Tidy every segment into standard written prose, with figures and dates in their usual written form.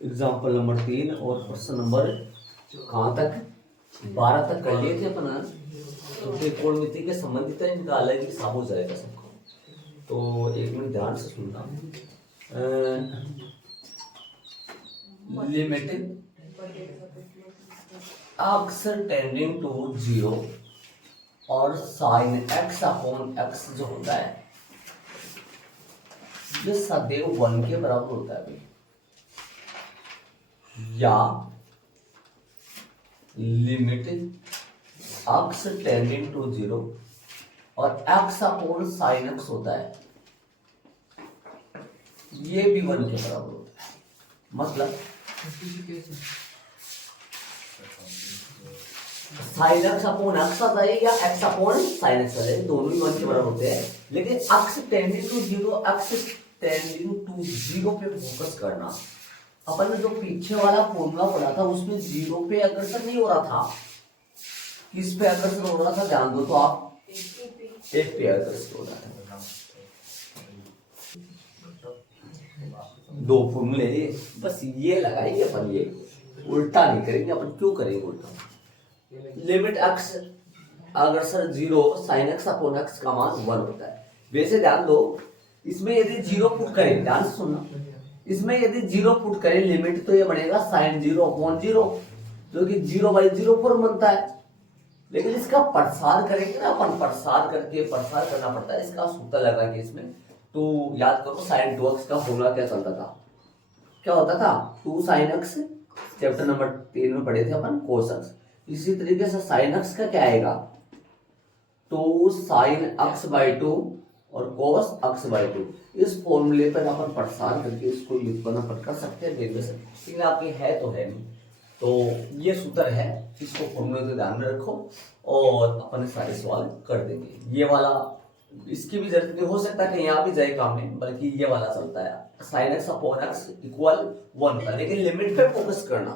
Example number 3 और प्रश्न number कहाँ तक 12 तक कर लिए थे अपन। तो त्रिकोणमिति के संबंधित है, इनका अलग ही हिसाब हो जाएगा सबको। तो एक मिनट ध्यान से सुनना। लिमिट एक्स टेंडिंग टू 0 और साइन एक्स अपॉन एक्स जो होता है ये सदैव 1 के बराबर होता है भाई। या लिमिट एक्स टेंडिंग टू 0 और एक्स अपॉन साइन एक्स होता है, ये भी 1 के बराबर होता है। मतलब साइन एक्स अपॉन एक्स आता है या एक्स अपॉन साइन एक्स आता है, दोनों ही 1 के बराबर होते हैं। लेकिन x tending to 0 x tending to 0 पे फोकस करना। अपन ने जो पीछे वाला फॉर्मूला पढ़ा था उसमें 0 पे अग्रसर नहीं हो रहा था, किस पे अग्रसर हो रहा था ध्यान दो तो आप, 1 पे अग्रसर हो रहा था। दो फॉर्मूले बस ये लगाएंगे अपन, ये उल्टा नहीं करेंगे अपन। क्यों करेंगे उल्टा? लिमिट एक्स अग्रसर 0 साइन एक्स अपॉन एक्स का मान 1 होता है। वैसे ध्यान दो, इसमें यदि 0 पुट करें, ध्यान से सुनना, इसमें यदि 0 पुट करें लिमिट तो ये बनेगा साइन 0 अपॉन 0, जो कि 0/0 फॉर्म बनता है। लेकिन इसका प्रसार करेंगे ना अपन, प्रसार करना पड़ता है इसका सूत्र लगा के इसमें। तो याद करो साइन 2x का फॉर्मूला क्या चलता था, क्या होता था 2 साइन x, चैप्टर नंबर 3 में पढ़े थे अपन cos x। इसी तरीके से साइन x का क्या आएगा 2 साइन x/2 और cos x/2। इस फॉर्मूले पर अपन प्रसार करके इसको व्युत्पन्न कर सकते हैं देख सकते, लेकिन आपके है तो है नहीं। तो ये सूत्र है, इसको फॉर्मूले को ध्यान में रखो और अपन सारे सवाल कर देंगे। ये वाला इसकी भी जरूरत नहीं, हो सकता है कहीं आ भी जाए काम में, बल्कि ये वाला चलता है sign x upon x equal 1 का। लेकिन लिमिट पे फोकस करना,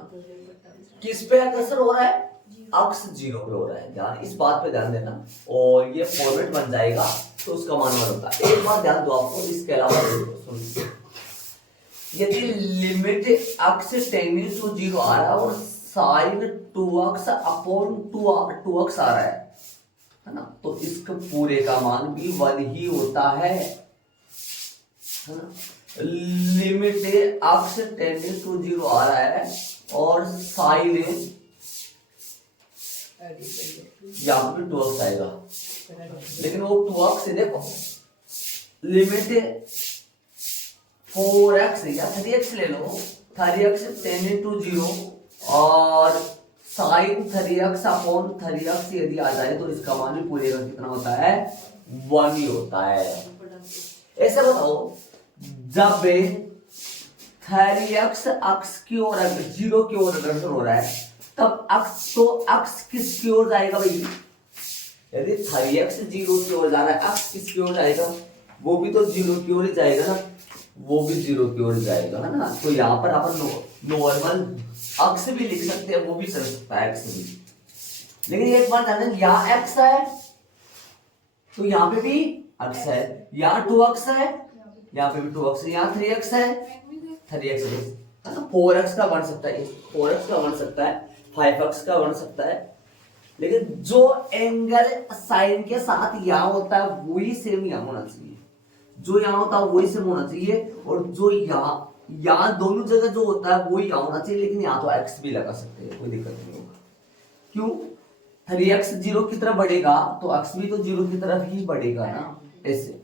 किस पे अग्रसर हो रहा है, एक्स 0 पे हो रहा है, ध्यान इस बात पे ध्यान देना। और ये फॉर्मेट बन जाएगा तो उसका मान 1 होता है। एक बात ध्यान दो आपको, इसके अलावा सुनिए, यदि लिमिट एक्स टेंडिंग टू 0 आ रहा है और साइन 2x अपॉन 2x आ रहा है ना, तो इसके पूरे का मान भी 1 ही होता है ना। लिमिट एक्स टेंडिंग टू 0 आ रहा है और साइन यहाँ पे 2x आएगा, लेकिन वो 2x से देखो लिमिट 4x या 3x ले लो, 3x टेंडिंग टू 0 और साइन 3x अपॉन 3x यदि आ जाए तो इसका मान भी पूरे का कितना होता है 1 ही होता है। ऐसे बताओ, जब 3x x की ओर 0 की ओर अग्रसर हो रहा है तब x किस की ओर जाएगा भाई? यदि 3x 0 की ओर जा रहा है, x किस की ओर जाएगा? वो भी तो 0 की ओर ही जाएगा ना, वो भी 0 की ओर जाएगा, है ना। तो यहाँ पर अपन नॉर्मल अक्स भी लिख सकते हैं, वो भी चल सकता है एक्स भी। लेकिन एक बात ध्यान, यहाँ एक्स है तो यहाँ पे भी एक्स है, यहाँ 2x है यहाँ पे भी 2x है, यहाँ 3x है 3x है ना। 4x का बन सकता है, 4x का बन सकता है, 5x का बन सकता है। लेकिन जो एंगल साइन के साथ यहाँ होता है वही सेम यहाँ होना चाहिए, जो यहाँ होता है वही सेम होना चाहिए, और जो यहाँ दोनों जगह जो होता है वही यहाँ होना चाहिए। लेकिन यहाँ तो x भी लगा सकते हैं, कोई दिक्कत नहीं होगा। क्यों? 3x 0 की तरफ बढ़ेगा तो x भी तो 0 की तरफ ही बढ़ेगा ना, ऐसे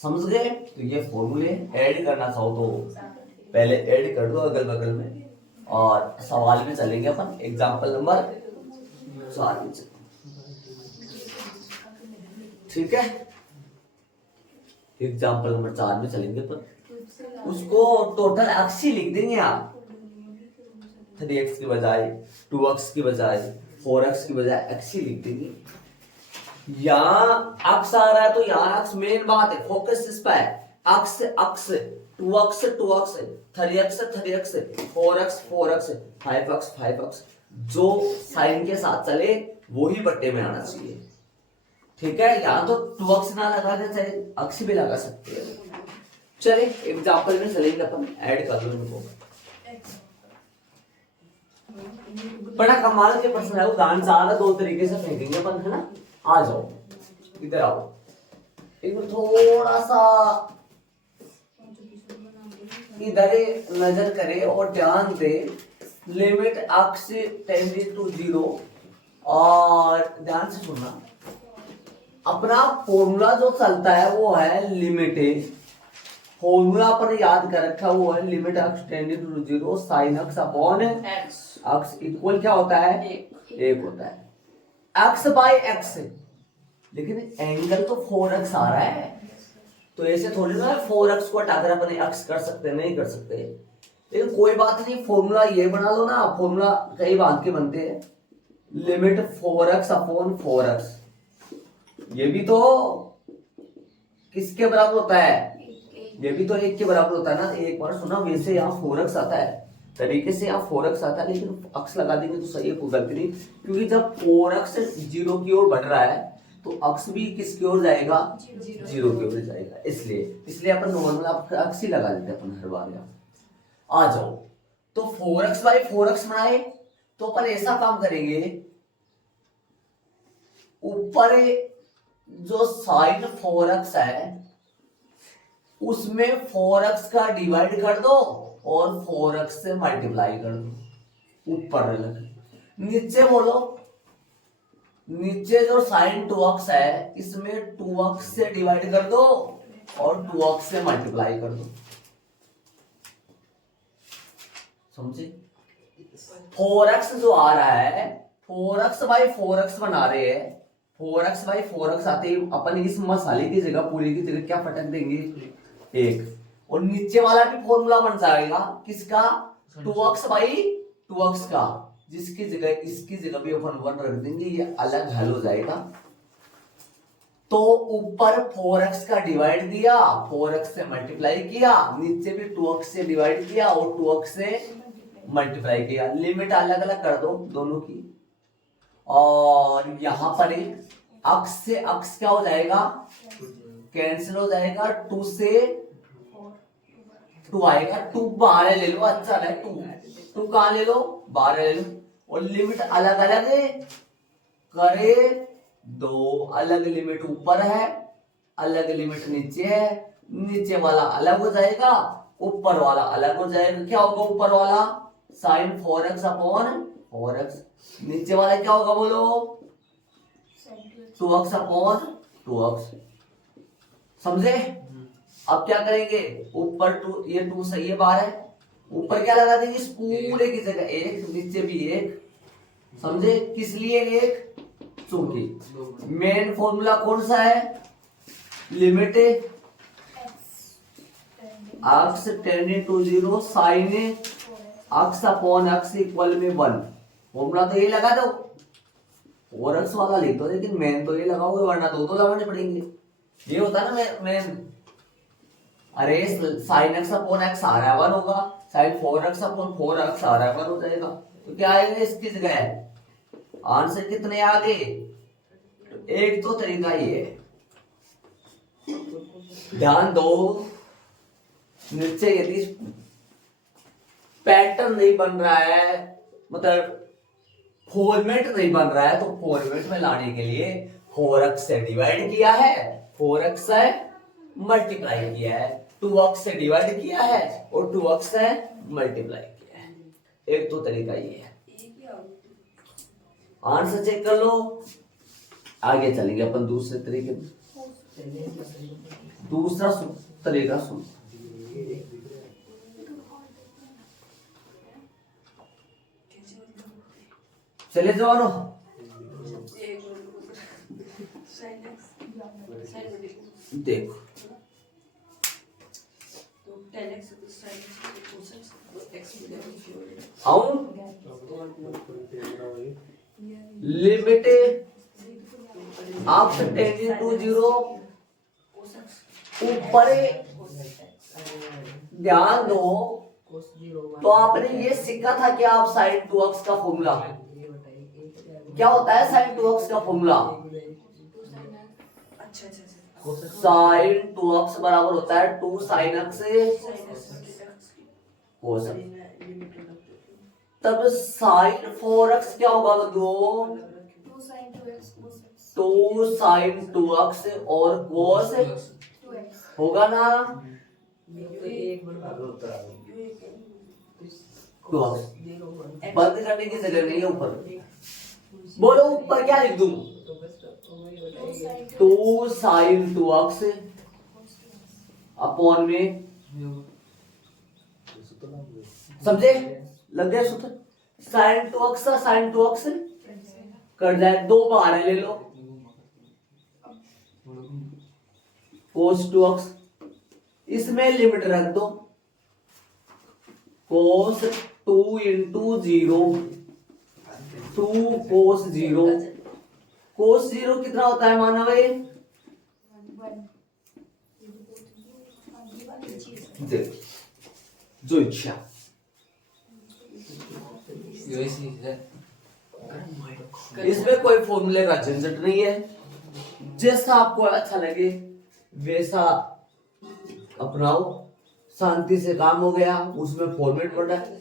समझ गए। तो ये फॉर्मूले ऐड करना चाहो तो पहले ऐड कर दो अगल बगल में, और सवाल में चलेंगे अपन एग्जाम्पल नंबर 4 में। ठीक है, एग्जाम्पल नंबर 4 में चलेंगे पर उसको टोटल एक्स ही लिख देंगे आप, 3x की बजाय 2x की बजाय 4x की बजाय एक्स ही लिख देंगे। यहाँ एक्स आ रहा है तो यहाँ एक्स, मेन बात है फोकस इस पर है, x x 2x 2x 3x 3x 4x 4x 5x 5x, जो साइन के साथ चले वो ही बट्टे में आना चाहिए। ठीक है, यहाँ तो 2x ना लगा दे, चाहे अक्स भी लगा सकते हैं। चले एग्जाम्पल में चलेंगे अपन, ऐड कर लो इनको। बड़ा कमाल के प्रश्न है, उदाहरण ज्यादा दो तरीके से फेंकेंगे अपन, है ना। आ जाओ इधर आओ, एक बार थोड़ा सा इधर नजर करे और ध्यान दे। लिमिट एक्स टेंडिंग टू 0, और ध्यान से सुनना, अपना फॉर्मूला जो चलता है वो है लिमिट, फॉर्मूला पर याद कर रखा वो है limit x tending to 0 sine x upon x equal क्या होता है, एक होता है एक्स बाई एक्स। लेकिन एंगल तो 4x आ रहा है, तो ऐसे थोड़ी ना 4x को हटाकर अपन x कर सकते, नहीं कर सकते। लेकिन कोई बात नहीं, फॉर्मूला ये बना लो ना, फॉर्मूला कई बात के बनते हैं। लिमिट 4x अपॉन 4x, ये भी तो किसके बराबर होता है, ये भी तो 1 के बराबर होता है ना। एक बार सुना, वैसे यहाँ 4x आता है, तरीके से यहाँ 4x आता है, लेकिन x लगा देंगे तो सही है, कोई गलती नहीं। क्योंकि जब 4x 0 की ओर बढ़ रहा है तो x भी किसकी ओर जाएगा, 0 की ओर जाएगा। इसलिए अपन नॉर्मल x ही लगा देते हैं अपन हर बार। यहाँ आ जाओ, तो 4x बाई 4x बनाए तो अपन ऐसा काम करेंगे, ऊपर जो साइन 4x है उसमें 4x का डिवाइड कर दो और 4x से मल्टीप्लाई कर दो, ऊपर लग। नीचे बोलो, नीचे जो साइन 2x है इसमें 2x से डिवाइड कर दो और 2x से मल्टीप्लाई कर दो, समझे। 4x जो आ रहा है 4x बाई 4x बना रहे हैं, 4x बाई 4x आते ही अपन इस मसाले की जगह, पूरी की जगह क्या फटक देंगे, 1, और नीचे वाला भी फॉर्मूला बन जाएगा किसका, 2x बाई 2x का, जिसकी जगह इसकी जगह भी अपन 1 रख देंगे, ये अलग हल हो जाएगा। तो ऊपर 4x का डिवाइड दिया, 4x से मल्टीप्लाई किया, नीचे भी 2x से डिवाइड किया और 2x से मल्टीप्लाई किया। लिमिट अलग अलग कर दो दोनों की, और यहां पर x से x क्या हो जाएगा, कैंसिल हो जाएगा, 2 से 2 आएगा, 2 बाहर ले लो, अच्छा है 2 कहां ले लो, बाहर ले लो, और लिमिट अलग अलग करे दो, अलग लिमिट ऊपर है, अलग लिमिट नीचे है, नीचे वाला अलग हो जाएगा, ऊपर वाला अलग हो जाएगा। क्या होगा ऊपर वाला, साइन 4x अपॉन 4x, नीचे वाला क्या होगा बोलो, 2x अपॉन 2x, समझे। अब क्या करेंगे, ऊपर 2, ये 2 सही है, बाहर है, ऊपर क्या लगा देंगे, इस पूरे की जगह 1, नीचे भी 1, समझे। किस लिए 1, क्योंकि मेन फॉर्मूला कौन सा है, limit x tending to 0 sine x upon x equal में 1, फॉर्मूला तो ये लगा दो, 4x वाला लिख दो, लेकिन मेन तो ये लगाओगे, वरना दो लगाने पड़ेंगे। ये होता है ना मेन, अरे साइन x अपॉन x आ रहा है 1 होगा, साइन 4x अपॉन 4x आ रहा है 1 हो जाएगा, तो क्या आएगा इसकी जगह, आंसर कितने आ गए, एक तो तरीका ये है। ध्यान दो, नीचे यदि पैटर्न नहीं बन रहा है, मतलब फॉर्मेट नहीं बन रहा है, तो फॉर्मेट में लाने के लिए 4x से डिवाइड किया है, 4x से मल्टीप्लाई किया है, 2x से डिवाइड किया है और 2x से मल्टीप्लाई किया है, एक तो तरीका ये है। आंसर चेक कर लो, आगे चलेंगे अपन दूसरे तरीके में। दूसरा तरीका सुन, चले जवानों, देखो लिमिट आप टेंडिंग टू 0, ऊपर ध्यान दो, तो आपने ये सीखा था कि आप साइन 2x का फॉर्मूला क्या होता है, साइन 2x का फॉर्मूला, साइन 2x बराबर होता है 2 साइन x तब साइन 4x क्या होगा बंधुओं? 2 साइन 2x और कोस होगा ना? 2x बंद करने की जगह नहीं है ऊपर। बोलो ऊपर क्या लिख दूं? 2 साइन 2x अपॉन में, समझे? लग गया सूत्र? Sign 2x sign 2x cut जाए, 2 बाहर ले लो, कोस 2x, इसमें लिमिट रख दो, कोस 2 इंटू 0, 2 कोस 0, कोस 0 कितना होता है माना भाई? देख जो इच्छा, इसमें कोई फॉर्मूले का झंझट नहीं है, जैसा आपको अच्छा लगे वैसा अपनाओ, शांति से काम हो गया। उसमें फॉर्मेट पड़ा है,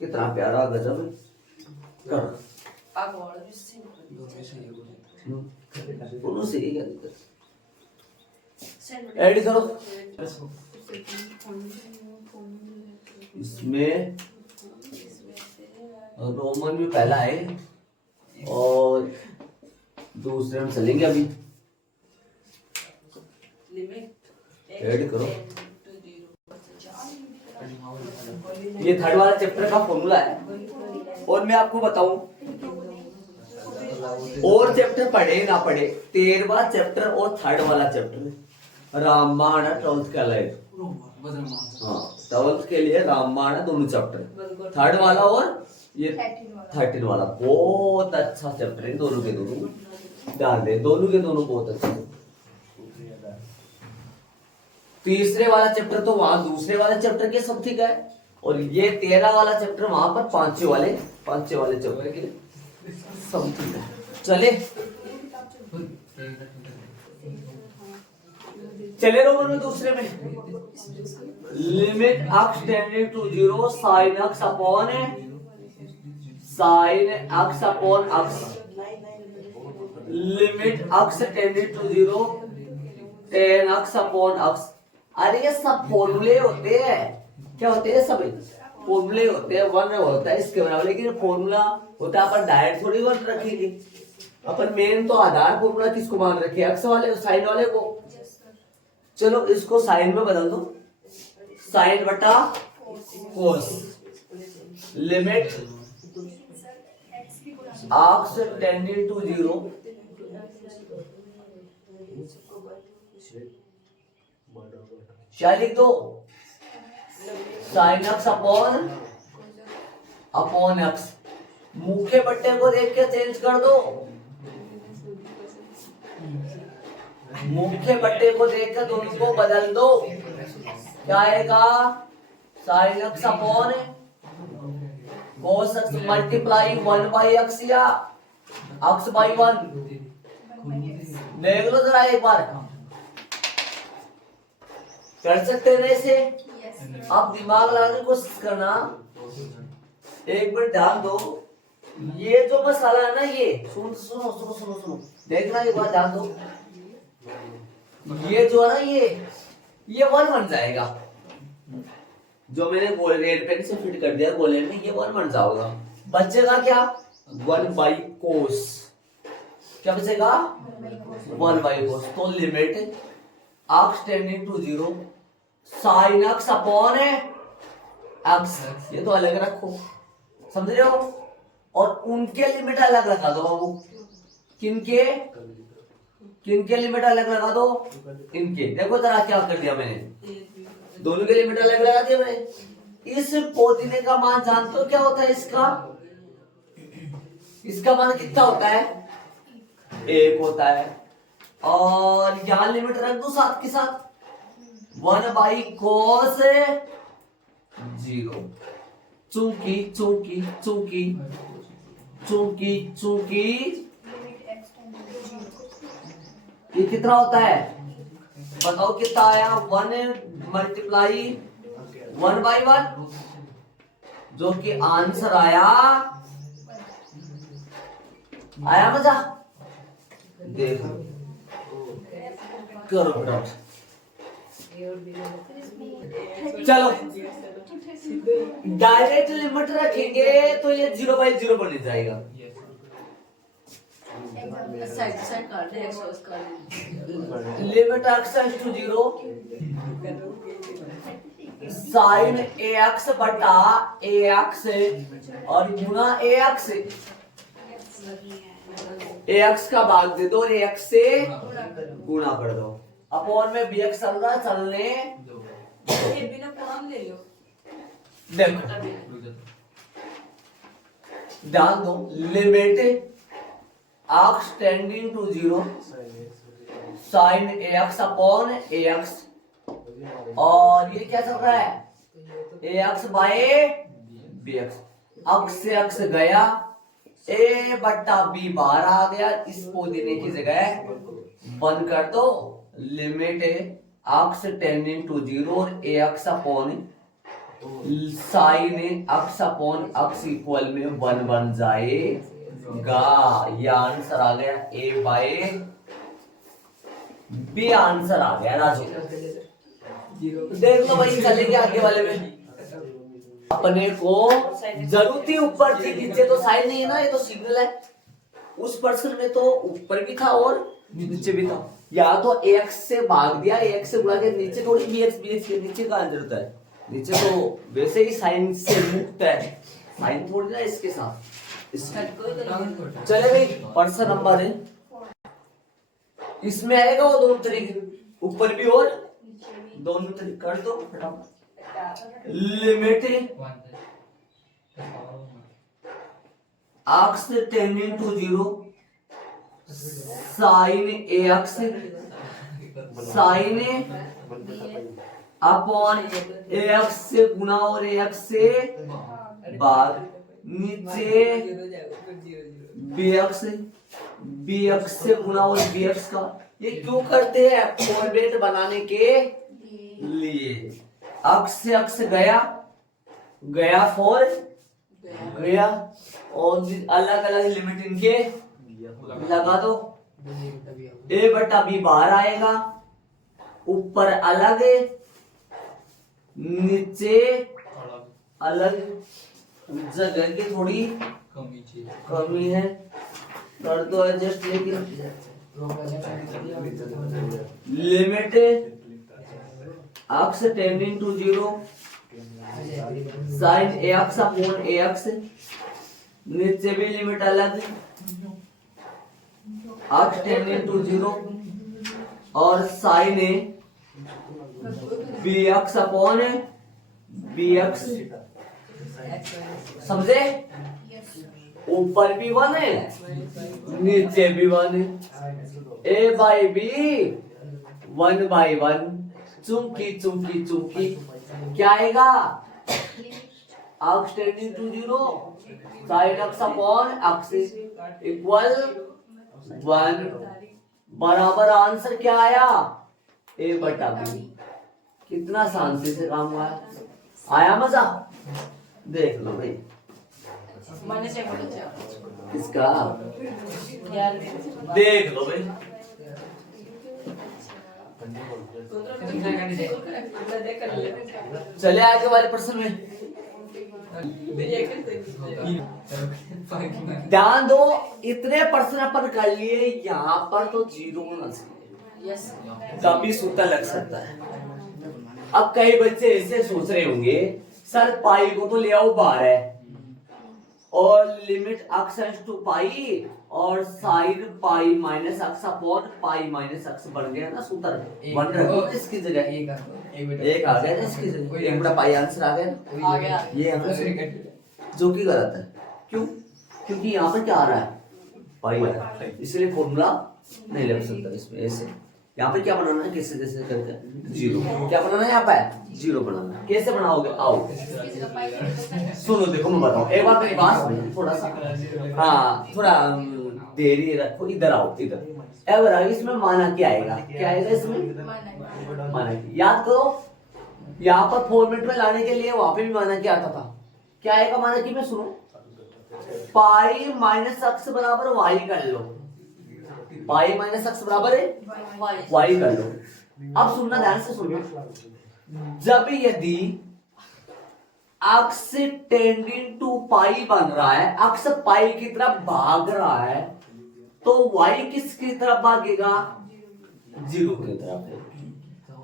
कितना प्यारा गजब कर दोनों से ही ऐड करो। इसमें रोमन में पहला है और दूसरे में चलेंगे अभी, ऐड करो। ये थर्ड वाला चैप्टर का फॉर्मूला है। और मैं आपको बताऊं, और चैप्टर पढ़े ना पढ़े, 13वां चैप्टर और थर्ड वाला चैप्टर रामायण 12th का लाइफ, हाँ 12th के लिए रामायण दोनों चैप्टर, थर्ड वाला और ये 13 वाला बहुत अच्छा चैप्टर है। दोनों के दोनों डाल दे, दोनों के दोनों बहुत अच्छे। तीसरे वाला चैप्टर तो वहां दूसरे वाले चैप्टर के सब ठीक है, और ये 13 वाला चैप्टर वहां पर पांचवे वाले चैप्टर के सब ठीक है। चले चले रोमन में दूसरे में, limit x tending to 0 sine x upon x, limit x tending to 0 tan x upon x। अरे ये सब फॉर्मूले होते हैं, क्या होते हैं? सब फॉर्मूले होते हैं, वन होता है इसके बराबर, लेकिन फॉर्मूला होता है अपन डायरेक्ट थोड़ी वन रखेंगे, अपन मेन तो आधार फॉर्मूला किसको मान रखे? एक्स वाले, साइन वाले को। चलो इसको साइन में बदल दो, साइन बटा कोस, लिमिट एक्स टेंडिंग टू 0 क्या लिख दो? Sign x upon x. मुख्य पट्टे को देख के चेंज कर दो, मुख्य पट्टे को देख कर दोनों को बदल दो। क्या आएगा? Sign x upon cos x multiply 1 by x या एक्स बाई 1। देख लो जरा एक बार, कर सकते हैं इसे? आप दिमाग लगाने की कोशिश करना, एक मिनट ध्यान दो। ये जो मसाला है ना, ये सुनो सुनो सुनो सुनो सुनो, देखना एक बार ध्यान दो। ये जो है ना, ये 1 बन जाएगा, जो मैंने गोल रेड पेन से फिट कर दिया गोले में, ये 1 बन जाएगा। बचेगा क्या? 1 बाई कोस। क्या बचेगा? 1 बाई कोस। तो limit x tending to 0 sine x upon x, ये तो अलग रखो, समझ रहे हो? और उनके लिमिट अलग लगा दो बाबू। किनके लिमिट अलग लगा दो? इनके। देखो जरा क्या कर दिया मैंने, दोनों के लिमिट अलग लगा दिया मैंने। इस पोतीने का मान जानते हो क्या होता है? इसका मान कितना होता है? 1 होता है। और यहां लिमिट रख दो साथ के साथ 1 बाई कोस 0। चूंकि चूंकि चूंकि चूंकि चूंकि ये कितना होता है? बताओ कितना आया? 1 मल्टीप्लाई 1 बाई 1, जो कि आंसर आया मजा। देखो करो फटाफट। चलो डायरेक्ट लिमिट रखेंगे तो ये 0/0 बन जाएगा। Limit x tends to 0 sine ax बटा ax और गुना ax। ax का भाग दे दो और ax से गुणा कर दो। अपॉन में bx चल रहा है, चलने देखो ध्यान दो। Limit x tending to 0 sine ax upon ax और ये क्या चल रहा है ax बाय bx। x से x गया, a बट्टा b बाहर आ गया, इसको देने की जगह 1 कर दो। लिमिट x टेंडिंग टू 0 और ax upon sine x upon x equal में 1 बन जाएगा। यह आंसर आ गया a बाय b आंसर आ गया राजू। देख लो भाई, चलेंगे आगे वाले में। अपने को जरूरत ही ऊपर थी, नीचे तो साइन नहीं है ना, ये तो सिग्नल है। उस पर्सन में तो ऊपर भी था और नीचे भी था। या तो ax से भाग दिया, ax से गुणा के नीचे थोड़ी bx के नीचे का जरूरत है। नीचे तो वैसे ही साइन से मुक्त है, साइन थोड़ी ना इसके साथ। चले भाई पर्सन नंबर है, इसमें आएगा वो दोनों तरीके, ऊपर भी और दोनों तरीके कर दो फटाफट। Limit x tending to 0 sine ax sine upon ax से गुना और ax से भाग, नीचे bx से गुना और bx का। ये क्यों करते हैं? फॉर्मेट बनाने के लिए। x से x गया फॉर गया और अलग अलग लिमिट इनके लगा दो। a बटा b बाहर आएगा, ऊपर अलग नीचे अलग, जगह की थोड़ी कमी है, कर दो एडजस्ट। लेकिन limit x tending to 0 sine ax upon ax, नीचे भी लिमिट अलग x टेंडिंग टू 0 और साइन bx अपॉन bx। समझे? ऊपर भी 1 है, नीचे भी 1 है। a बाई b 1/1, चुंकी चुंकी चुंकी क्या आएगा? x tending to 0 sine x upon x equal 1 बराबर आंसर क्या आया? a बटा b। कितना शांति से काम हुआ, आया मजा? देख लो भाई इसका, देख लो भाई। चले आगे वाले प्रश्न में। ध्यान दो, इतने प्रश्न अपन कर लिए, यहाँ पर तो 0 होना चाहिए, कभी सूत्र लग सकता है। अब कई बच्चे ऐसे सोच रहे होंगे सर पाई को तो ले आओ बाहर है और लिमिट x टेंड्स टू पाई और sine pi minus x upon pi minus x बन गया ना सूत्र। बन रहा है इसकी जगह एक आ गया ना, इसकी जगह एक बड़ा पाई आंसर आ गया। ये आंसर जो कि गलत है। क्यों? क्योंकि यहाँ पर क्या आ रहा है? पाई आ रहा है, इसलिए फॉर्मूला नहीं लग सकता इसमें। ऐसे यहाँ पे क्या बनाना है? कैसे कैसे करके 0 क्या बनाना है? यहाँ पे 0 बनाना है। कैसे बनाओगे? आओ सुनो, देखो मैं बताऊं एक बार, मेरी बात सुनो थोड़ा सा। हाँ थोड़ा देरी रखो, इधर आओ इधर। एवर इसमें माना क्या आएगा? क्या आएगा इसमें? माना। याद करो, यहाँ पर फॉर्मेट में लाने के लिए वहां पे भी माना क्या आता था? क्या आएगा माना कि मैं सुनो, पाई माइनस एक्स बराबर वाई कर लो, पाई माइनस एक्स बराबर है वाई कर लो। अब सुनना, ध्यान से सुनना, जब यदि अक्स टेंडिंग टू पाई बन रहा है, अक्स पाई की तरफ भाग रहा है, तो वाई किसकी तरफ भागेगा, जीरो की तरफ।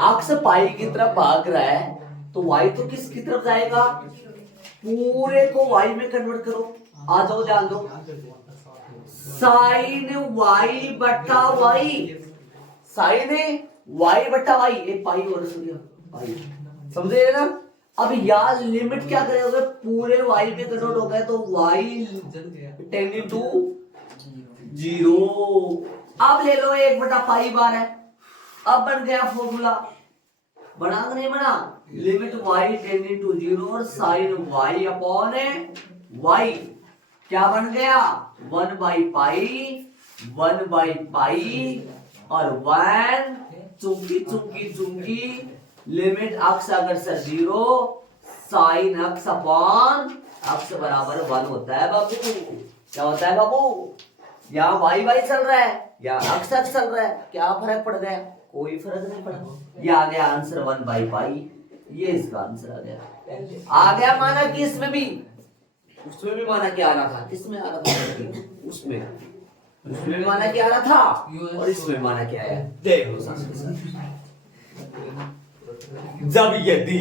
अक्स पाई की तरफ भाग रहा है तो वाई तो किसकी तरफ जाएगा, पूरे को वाई में कन्वर्ट करो। आ जाओ, ध्यान दो, साइन वाई बटा वाई, साइन वाई बटा वाई, एक पाई और पाई, समझे ना। अब यार लिमिट क्या करेगा, पूरे वाई पे कन्वर्ट हो गया तो वाई टेंडिंग टू जीरो। अब ले लो 1/पाई बार है, अब बन गया फॉर्मूला, बना तो नहीं बना, limit y tending to zero और साइन वाई अपॉन वाई क्या बन गया, 1/पाई, 1/पाई और 1 चूंकि चूंकि चूंकि लिमिट अक्स अगर से zero, sign x upon x बराबर 1 होता है बाबू। क्या होता है बाबू, यहाँ वाई वाई चल रहा है या अक्स अक्स चल रहा है, क्या फर्क पड़ गया, कोई फर्क नहीं पड़ा। ये आ गया आंसर 1/पाई, ये इसका आंसर आ गया। आ गया माना कि इसमें भी, उसमें भी माना क्या आना था, किसमें आना था, उसमें भी माना क्या आना था और इसमें माना क्या है। देख लो साथ के साथ, जब यदि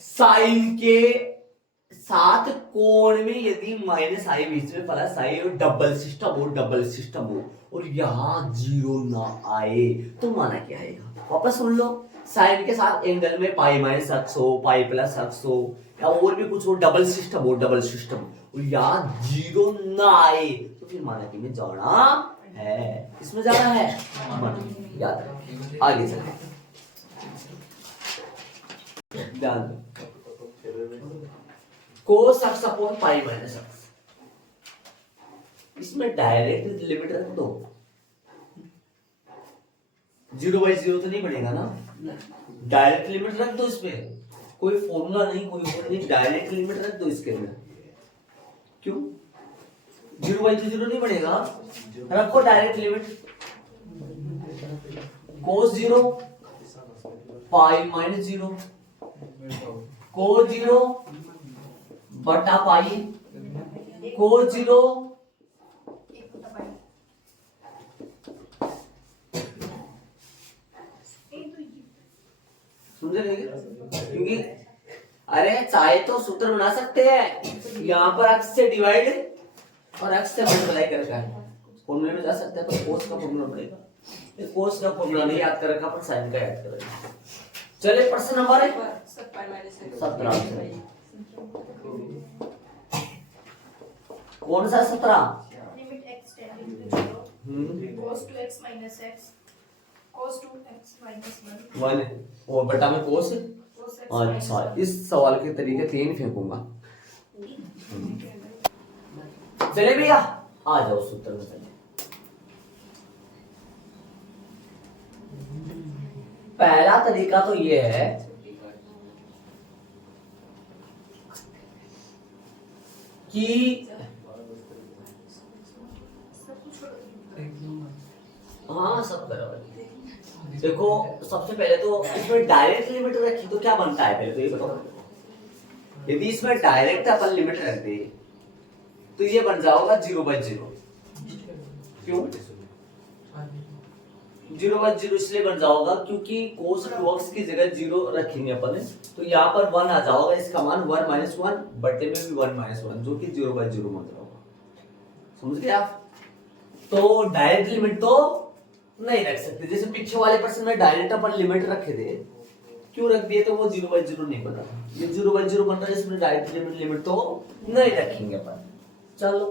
साइन के साथ कोण में यदि माइनस आई बीच में प्लस आई और डबल सिस्टम हो और यहाँ जीरो ना आए तो माना क्या आएगा, वापस सुन लो। साइन के साथ एंगल में पाई माइनस एक्स हो, पाई प्लस एक्स हो या और भी कुछ हो, डबल सिस्टम और यहाँ जीरो ना आए तो फिर माना कि में जाना है, इसमें जाना है, याद रखिए। आगे चलते ध्यान दो, cos x upon pi minus x, इसमें डायरेक्ट लिमिट रख दो, 0/0 तो नहीं बनेगा ना, डायरेक्ट लिमिट रख दो, इसमें कोई फॉर्मूला नहीं, कोई और नहीं, डायरेक्ट लिमिट रख दो इसके अंदर। क्यों 0/0 नहीं बनेगा, रखो direct limit, cos 0 pi minus 0, cos 0 बटा पाई, cos 0 समझे नहीं, क्योंकि अरे चाहे तो सूत्र बना सकते हैं, यहाँ पर x से डिवाइड और x से मल्टीप्लाई करके फॉर्मूले में जा सकते हैं, पर cos का फॉर्मूला पड़ेगा, cos का फॉर्मूला नहीं याद कर रखा पर sin का याद कर रखा। चलिए प्रश्न नंबर 17, कौन सा 17, limit x tending to 0 cos 2x minus x cos 2x minus 1 और बटा में cos। अच्छा, इस सवाल के तरीके 3 फेंकूंगा। चले भैया आ जाओ सूत्र में चले। पहला तरीका तो ये है कि हाँ सब बराबर। देखो सबसे पहले तो इसमें डायरेक्ट लिमिट रखी तो क्या बनता है, पहले तो ये बताओ। यदि इसमें डायरेक्ट अपन लिमिट रख दे तो ये बन जाएगा 0/0। क्यों 0/0 इसलिए बन जाएगा क्योंकि cos 2x की जगह 0 रखेंगे अपन, तो यहाँ पर 1 आ जाएगा, इसका मान 1 - 1 बटे में भी 1 - 1 जो कि 0/0 बन जाएगा। समझ गए आप। तो डायरेक्ट लिमिट तो नहीं रख सकते, जैसे पीछे वाले प्रश्न में डायरेक्ट अपन लिमिट रखे थे, क्यों रख दिए तो वो 0/0 नहीं बना, ये 0/0 बन रहा है, इसमें डायरेक्ट लिमिट तो नहीं रखेंगे अपन। चलो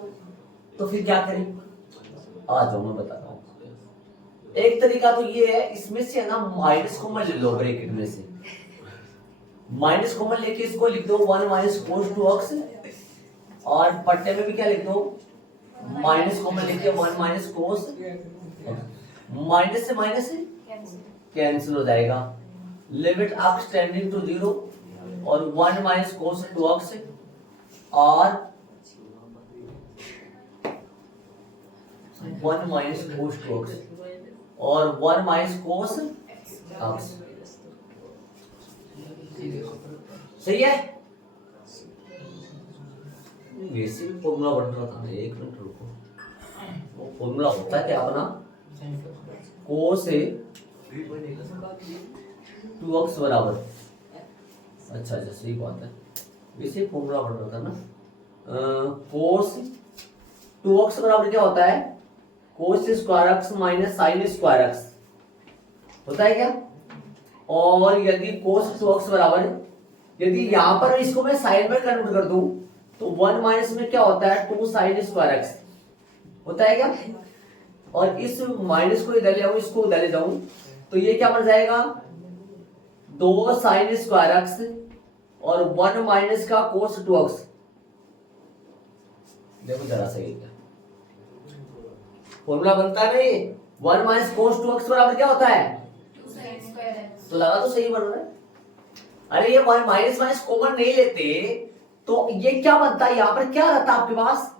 तो फिर क्या करें, आ जाओ मैं बताता हूँ। एक तरीका तो ये है, इसमें से है ना माइनस कॉमन ले लो, ब्रैकेट में से माइनस कॉमन लेके इसको लिख दो 1 - cos 2x और पट्टे में भी क्या लिख दो माइनस कॉमन लेके 1 - cos, माइनस से माइनस कैंसिल हो जाएगा, लिमिट x टेंडिंग टू 0 और 1 - cos 2x और 1 माइनस कोस 2x और 1 माइनस कोस x। सही है। वैसे भी फॉर्मूला बन रहा था, एक मिनट रुको। वो फॉर्मूला होता है क्या अपना, कोस ए 2x बराबर, अच्छा सही बात है, वैसे फॉर्मूला बन रहा था ना। कोस 2x बराबर क्या होता है, कोस square x minus sign square x होता है क्या। और यदि कोस 2x बराबर, यदि यहां पर इसको मैं साइन में कन्वर्ट कर दूं तो 1 माइनस में क्या होता है 2 साइन स्क्वायर x होता है क्या। और इस माइनस को इधर ले आऊं, इसको उधर ले जाऊं तो ये क्या बन जाएगा 2 साइन स्क्वायर x और 1 माइनस का कोस 2x। देखो जरा सही क्या फॉर्मूला बनता है नहीं, 1 माइनस कोस 2x बराबर क्या होता है 2 sin square x। तो लगा तो सही बन रहा है। अरे ये माइनस माइनस कॉमन नहीं लेते तो ये क्या बनता है, यहाँ पर क्या रहता आपके पास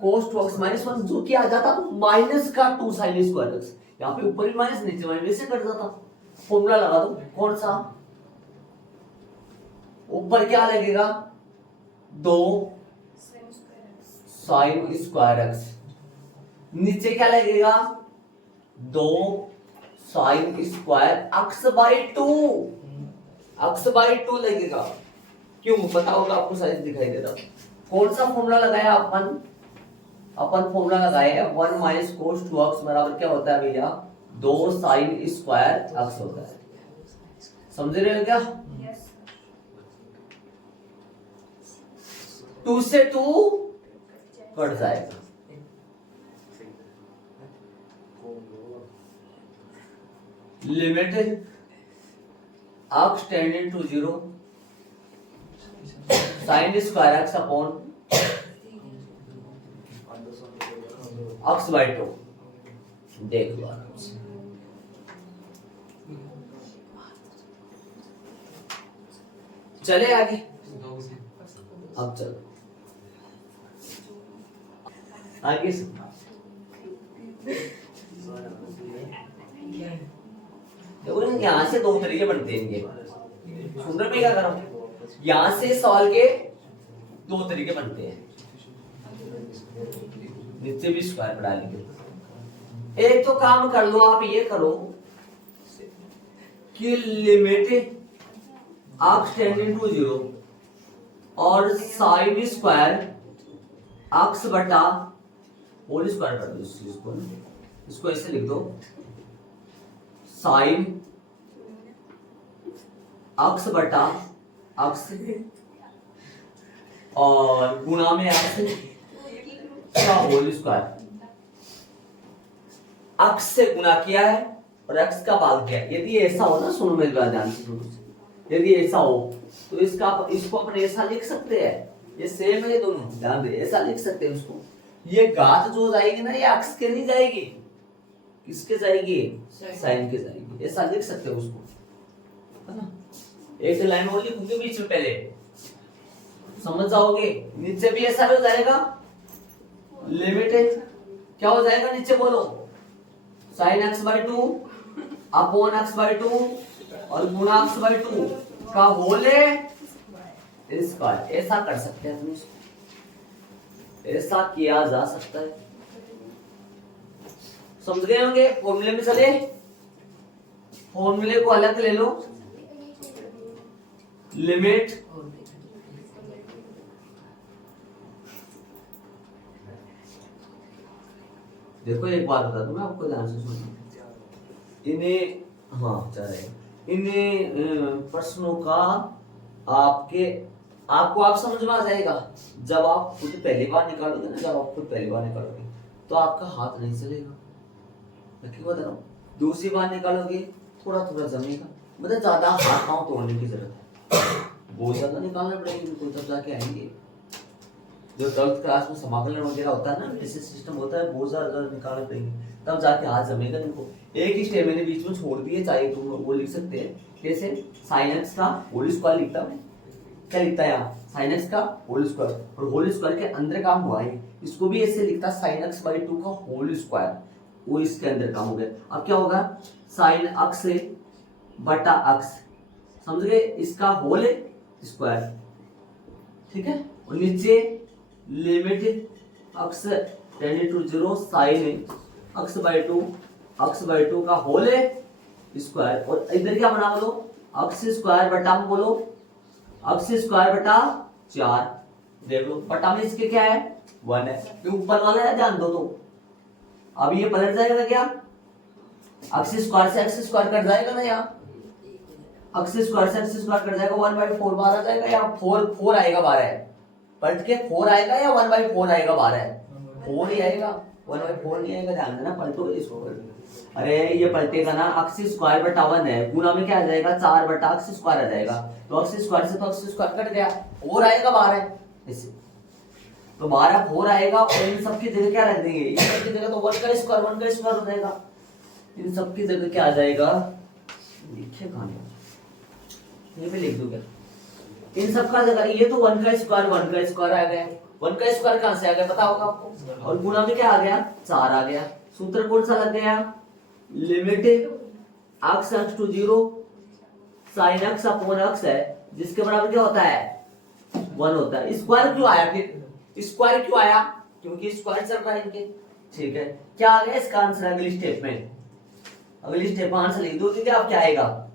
कोस 2x माइनस 1, जो कि आ जाता माइनस का 2 साइन स्क्वायर x। यहाँ पे ऊपर भी माइनस नीचे माइनस से कट जाता। फॉर्मूला लगा दो, कौन सा, ऊपर क्या लगेगा 2 साइन स्क्वायर x, नीचे क्या लगेगा 2 sign square x by 2, x by 2 लगेगा। क्यों पता होगा आपको, साइज दिखाई दे रहा। कौन सा फॉर्मूला लगाया अपन फॉर्मूला लगाया है 1 माइनस कोस 2x बराबर क्या होता है भैया 2 साइन स्क्वायर x होता है। समझ रहे हो क्या। Yes। 2 से 2 कट जाएगा। Limit x tending to 0 sine square x upon x by 2। देख लो आराम से। चले आगे, अब चलो आगे से। देखो यहाँ से 2 तरीके बनते हैं इनके, सुन रहे मैं क्या कर रहा हूं, यहां से सवाल के 2 तरीके बनते हैं, नीचे भी स्क्वायर बढ़ा लेंगे। एक तो काम कर लो आप, ये करो कि लिमिट x टेंडिंग टू 0 और साइन स्क्वायर x बटा होल स्क्वायर कर दो इस चीज को, इसको ऐसे लिख दो साइन x बटा x और गुणा में x का होल स्क्वायर। x से गुणा किया है और x का भाग किया है। यदि ऐसा हो ना, सुनो मेरी बात ध्यान से सुनो, यदि ऐसा हो तो इसको अपन ऐसा लिख सकते हैं, ये सेम है दोनों, ध्यान दे, ऐसा लिख सकते हैं उसको। ये घात जो जाएगी ना ये x के नहीं जाएगी, किसके जाएगी साइन के जाएगी, ऐसा लिख सकते हो उसको, है ना। एक लाइन और लिखूंगी बीच में, पहले समझ जाओगे। नीचे भी ऐसा हो जाएगा, लिमिट क्या हो जाएगा नीचे बोलो, sine x by 2 upon x by 2 और गुणा x बाई 2 का होल स्क्वायर। ऐसा कर सकते हैं, ऐसा किया जा सकता है। समझ गए होंगे। फॉर्मूले में चले, फॉर्मूले को अलग ले लो, लिमिट देखो एक बात बता दूं मैं आपको, ध्यान से सुनो। इन्हें हाँ चल रहे इन प्रश्नों का आपको आप समझ में आ जाएगा जब आप खुद पहली बार निकालोगे ना, जब आप खुद पहली बार निकालोगे तो आपका हाथ नहीं चलेगा, मैं क्यों बता रहा हूँ। दूसरी बार निकालोगे थोड़ा थोड़ा जमेगा, मतलब ज्यादा हाथ पांव तोड़ने की जरूरत है, बहुत ज्यादा निकालना पड़ेगा इनको, तब जाके आएंगे। जो 12th क्लास में समाकलन वगैरह होता है ना, ऐसे सिस्टम होता है, बहुत ज्यादा निकालना पड़ेंगे, तब जाके हाथ जमेगा इनको। एक ही स्टेप मैंने बीच में छोड़ दिए, चाहे तुम वो लिख सकते हैं कैसे, साइन एक्स का होल स्क्वायर लिखता हूं, क्या लिखता है यहाँ साइन एक्स का होल स्क्वायर, और होल स्क्वायर के अंदर काम हुआ है, इसको भी ऐसे लिखता साइन एक्स बाई 2 का होल स्क्वायर, वो इसके अंदर काम हो गया। अब क्या होगा साइन एक्स बटा एक्स, समझ गए, इसका होल स्क्वायर, ठीक है, और नीचे limit x tending to 0 sine x by 2 का होल स्क्वायर, और इधर क्या बना बोलो एक्स स्क्वायर बटा में बोलो एक्स स्क्वायर बटा 4, देख लो बटा में इसके क्या है 1 है, ये ऊपर वाला है ध्यान दो। तो अब ये पलट जाएगा क्या, एक्स स्क्वायर से एक्स स्क्वायर कट जाएगा ना, यहाँ एक्स स्क्वायर से एक्स स्क्वायर कट जाएगा, 1/4 बाहर आ जाएगा, या 4 आएगा बाहर है, पलट के 4 आएगा या 1/4 आएगा बाहर है, 4 ही आएगा, 1/4 नहीं आएगा, ध्यान देना, पलटो इसको। अरे ये पलटेगा ना, एक्स स्क्वायर बटा 1 है, गुना में क्या आ जाएगा 4 बटा एक्स स्क्वायर आ जाएगा, तो एक्स स्क्वायर से तो एक्स स्क्वायर कट गया, 4 आएगा बाहर है इससे, तो 4 आएगा, और इन सबकी जगह क्या रख देंगे, इन सबकी जगह तो 1 का स्क्वायर हो जाएगा, इन सबकी जगह क्या आ जाएगा, लिखे कहां ये पे लिख दो क्या, इन सब का जगह ये तो 1 का स्क्वायर आ गया, 1 का स्क्वायर कहां से आ गया पता होगा आपको, और गुना में क्या आ गया 4 आ गया, सूत्र कौन सा लग गया, limit x tends to 0 sine x upon x है, जिसके बराबर क्या होता है 1 होता है। स्क्वायर क्यों आया, फिर स्क्वायर क्यों आया, क्योंकि स्क्वायर चल रहा है इनके, ठीक है, क्या आ गया इसका आंसर, अगली स्टेप में, अगली स्टेप में आंसर लिख दोगे क्या, अब क्या आएगा,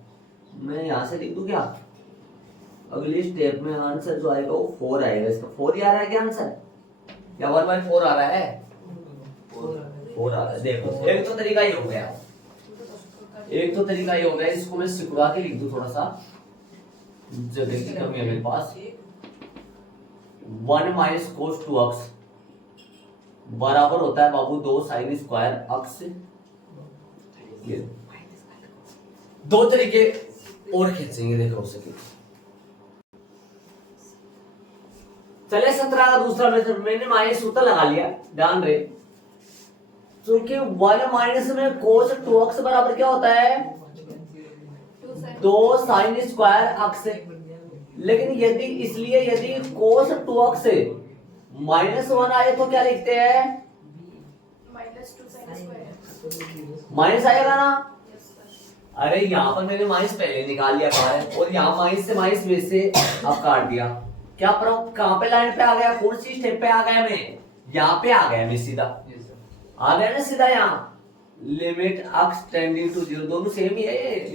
मैं यहां से लिख दूं क्या, अगली स्टेप में आंसर जो आएगा वो 4 आएगा, इसका 4 ही आ रहा है क्या आंसर, या 1/4 आ रहा है, 4 आ रहा है, देखो एक तो तरीका ये हो गया, एक तो तरीका ये हो गया, इसको मैं सिकुड़ा के लिख दूं, थोड़ा सा जगह की कमी है मेरे पास, 1 माइनस कोस 2x बराबर होता है बाबू 2 साइन स्क्वायर एक्स, ये 2 तरीके और खींचेंगे, देखो सके चले 17 का दूसरा मेथड, मैंने माइनस सूत्र लगा लिया, ध्यान रहे, क्योंकि 1 माइनस में कोस 2x बराबर क्या होता है 2 साइन स्क्वायर एक्स, लेकिन यदि इसलिए यदि कोस 2x से -1 आए तो क्या लिखते हैं -2 sin स्क्वायर, माइनस आएगा ना, अरे यहाँ पर मैंने माइनस पहले निकाल लिया बाहर, और यहाँ माइनस में से अब काट दिया, क्या पर कहां पे लाइन पे आ गया, कौन सी स्टेप पे आ गया, मैं यहाँ पे आ गया, मैं सीधा आ गया ना, सीधा यहाँ लिमिट एक्स टेंडिंग टू 0, दोनों सेम ही है,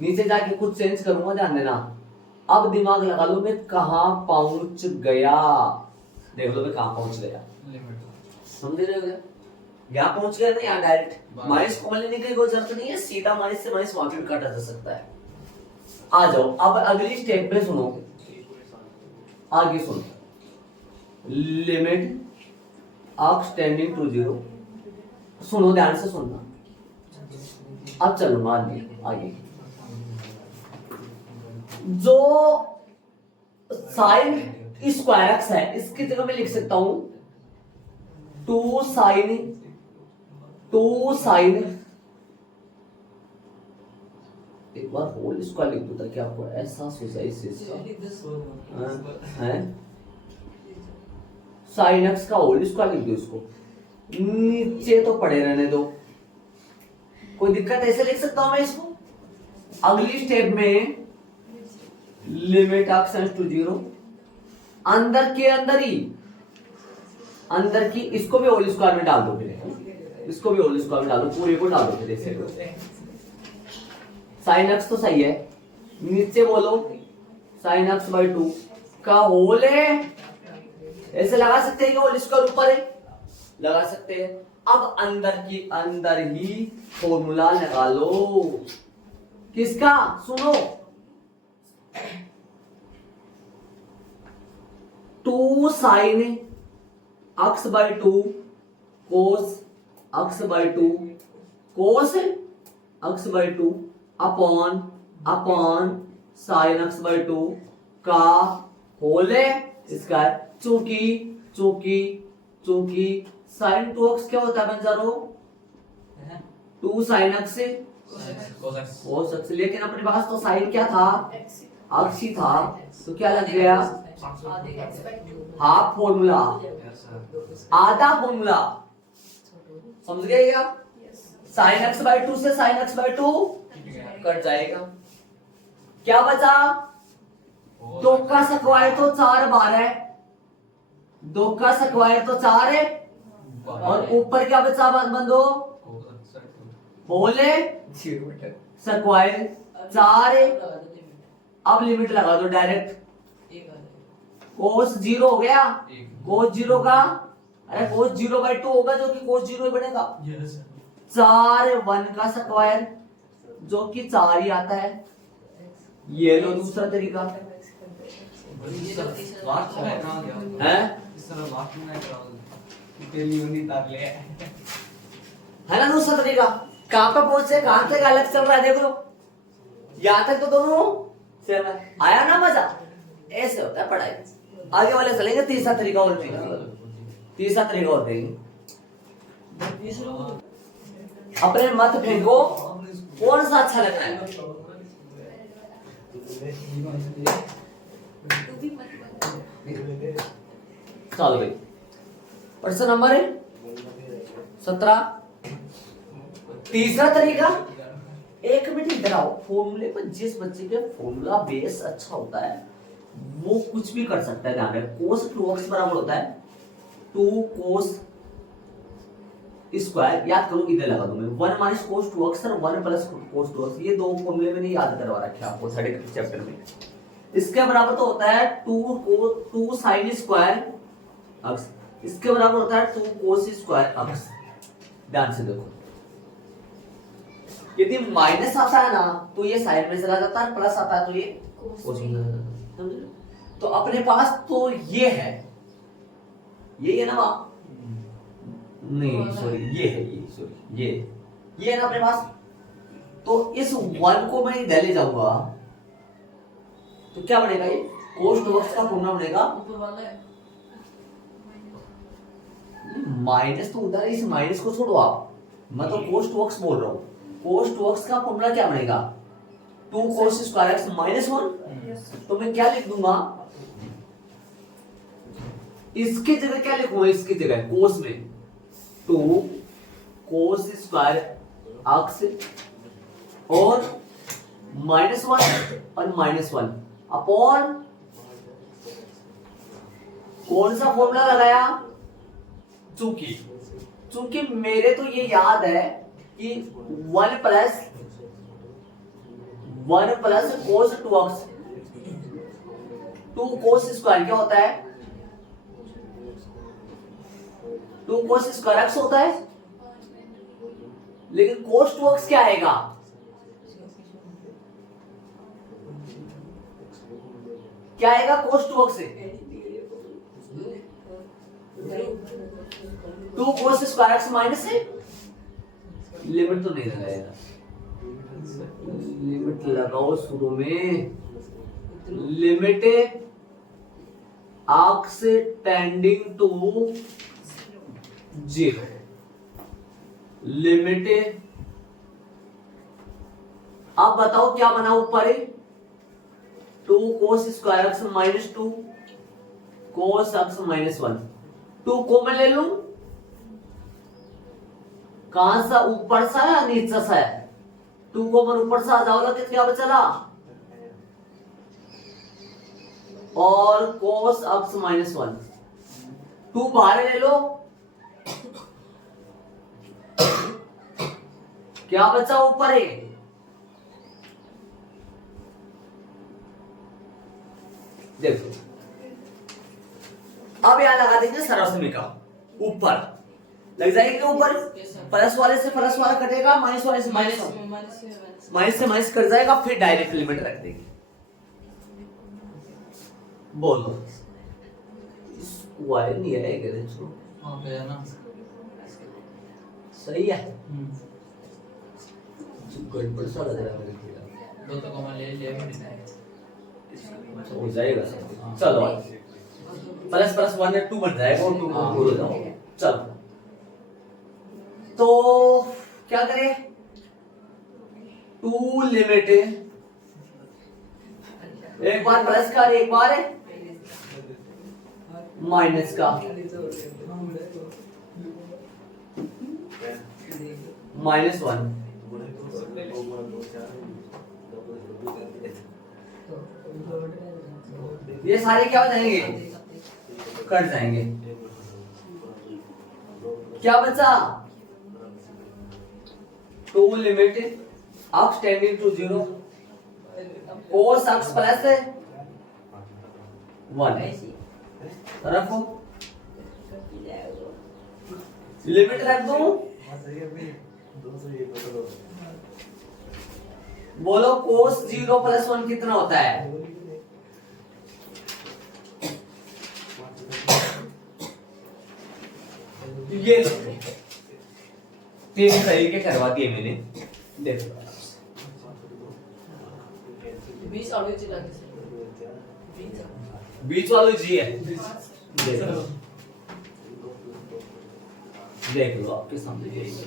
नीचे जाके कुछ चेंज करूंगा, ध्यान देना। अब दिमाग लगा लो मैं कहां पहुंच गया, देख लो मैं कहां पहुंच गया, समझ रहे हो, यहाँ पहुंच गया ना, यहाँ डायरेक्ट माइनस कॉमन लेने की कोई जरूरत नहीं है, सीधा माइनस से माइनस वहां पे काटा जा सकता है। आ जाओ अब अगली स्टेप पे, सुनो आगे सुनो, लिमिट एक्स टेंडिंग टू 0, सुनो ध्यान से सुनना, अब चलो मान लिया आगे, जो साइन स्क्वायर एक्स है इसकी जगह मैं लिख सकता हूं 2 साइन, एक बार होल स्क्वायर लिख दो ताकि आपको एहसास हो जाए इस चीज का, है साइन एक्स का होल स्क्वायर लिख दो, इसको नीचे तो पड़े रहने दो, कोई दिक्कत, ऐसे लिख सकता हूं मैं इसको। अगली स्टेप में लिमिट एक्स टेंड्स टू 0, अंदर के अंदर की इसको भी होल स्क्वायर में डाल दो, फिर इसको भी होल स्क्वायर में डालो, पूरे को डाल दो, फिर ऐसे साइन एक्स तो सही है, नीचे बोलो साइन एक्स बाई 2 का होल है, ऐसे लगा सकते हैं कि होल स्क्वायर ऊपर है, लगा सकते हैं। अब अंदर ही फॉर्मूला लगा लो, किसका, सुनो 2 sign x by 2 cos x by 2 cos x by 2 upon sine x by 2 का होल है इसका, चूंकि साइन 2x क्या होता है बंजारो 2 साइन x कोस x, लेकिन अपने पास तो साइन क्या था अक्स ही था तो क्या लग गया, हाफ फॉर्मूला, आधा फॉर्मूला, समझ गए क्या? साइन एक्स बाई टू से sign x by two cut जाएगा, क्या बचा, 2 का स्क्वायर तो 4 बार है, 2 का स्क्वायर तो 4 है, और ऊपर क्या बचा बंदो, बोले स्क्वायर 4 है। अब लिमिट लगा दो डायरेक्ट, कोस 0 हो गया, कोस 0 का, अरे कोस 0 बाई 2 होगा जो कि कोस 0 बनेगा, 4 1 का स्क्वायर जो कि 4 ही आता है। ये लो दूसरा तरीका है ना, दूसरा तरीका। कहां पे पहुंचे, कहां तक अलग चल रहा है, देख लो, यहां तक तो दोनों सेम है, आया ना मजा, ऐसे होता है पढ़ाई। आगे वाले चलेंगे, तीसरा तरीका और तीसरा तरीका और देंगे। अपने मत फेंको, कौन सा अच्छा लगता है, चलो भाई, प्रश्न नंबर 17, तीसरा तरीका। एक मिनट इधर आओ, फॉर्मूले पर जिस बच्चे के फॉर्मूला बेस अच्छा होता है वो कुछ भी कर सकता है। ध्यान रखें, कोस 2x बराबर होता है 2 कोस स्क्वायर, याद करो इधर लगा दूं मैं, 1 माइनस कोस 2x और 1 प्लस कोस 2x, ये दो फॉर्मूले मैंने याद करवा रखे आपको थर्ड चैप्टर में। इसके बराबर तो होता है 2 साइन स्क्वायर x, इसके बराबर होता है 2 कोस स्क्वायर x। ध्यान से देखो, यदि माइनस आता है ना तो ये साइड में चला जाता है, प्लस आता है तो ये कोस में चला जाता है। तो अपने पास तो ये है, ये है ना, नहीं सॉरी ये है, ये सॉरी ये है ना अपने पास। तो इस 1 को मैं इधर ले जाऊंगा तो क्या बनेगा, ये कोस 2x का फॉर्मूला बनेगा, माइनस तो उधर है, इस माइनस को छोड़ो आप, मैं तो कोस 2x बोल रहा हूं। कोस 2x का फॉर्मूला क्या बनेगा, 2 कोस स्क्वायर x माइनस 1। तो मैं क्या लिख दूंगा, इसकी जगह क्या लिखूंगा, इसकी जगह कोस में 2 कोस स्क्वायर x और -1 और -1 अपॉन, कौन सा फॉर्मूला लगाया, चूंकि मेरे तो ये याद है कि 1 plus cos 2x, 2 cos square क्या होता है, 2 कोस स्क्वायर x होता है, लेकिन कोस 2x क्या आएगा, क्या आएगा कोस 2x से, 2 कोस स्क्वायर x माइनस है, लिमिट तो नहीं लगाएगा, लिमिट लगाओ शुरू में, limit x tending to 0, limit. अब बताओ क्या बना ऊपर, 2 cos square x minus 2 cos x minus 1, 2 को मैं ले लूं, कहां सा, ऊपर सा या नीचे सा है, 2 को मैं ऊपर सा आ जाओ, तो क्या बचला, और कोस x माइनस 1, 2 बाहर ले लो, क्या बचा ऊपर है, देखो अब यहां लगा देंगे सरसमिका, ऊपर लग जाएगी, ऊपर प्लस वाले से प्लस वाला कटेगा, माइनस वाले से माइनस से माइनस कट जाएगा, फिर डायरेक्ट लिमिट रख देंगे। बोलो वाले नहीं आएगा, इसको सही है, गड़बड़ सा लग रहा है मेरे को, 2 तो कॉमा ले लिया हो जाएगा सब। चलो प्लस प्लस 1 2 बन जाएगा, और 2 को हो जाओ। चलो तो क्या करें, 2 लिमिट एक बार प्लस का और एक बार माइनस का। -1 ये सारे क्या हो जाएंगे, कट जाएंगे। क्या बचा, 2 limit x tending to 0 cos x plus 1 रखो, लिमिट रख दो। बोलो cos 0 प्लस 1 कितना होता है? ये 3 तरीके करवा दिए मैंने, देखो। बीच वालों जी है, देख लो आपके सामने यही है।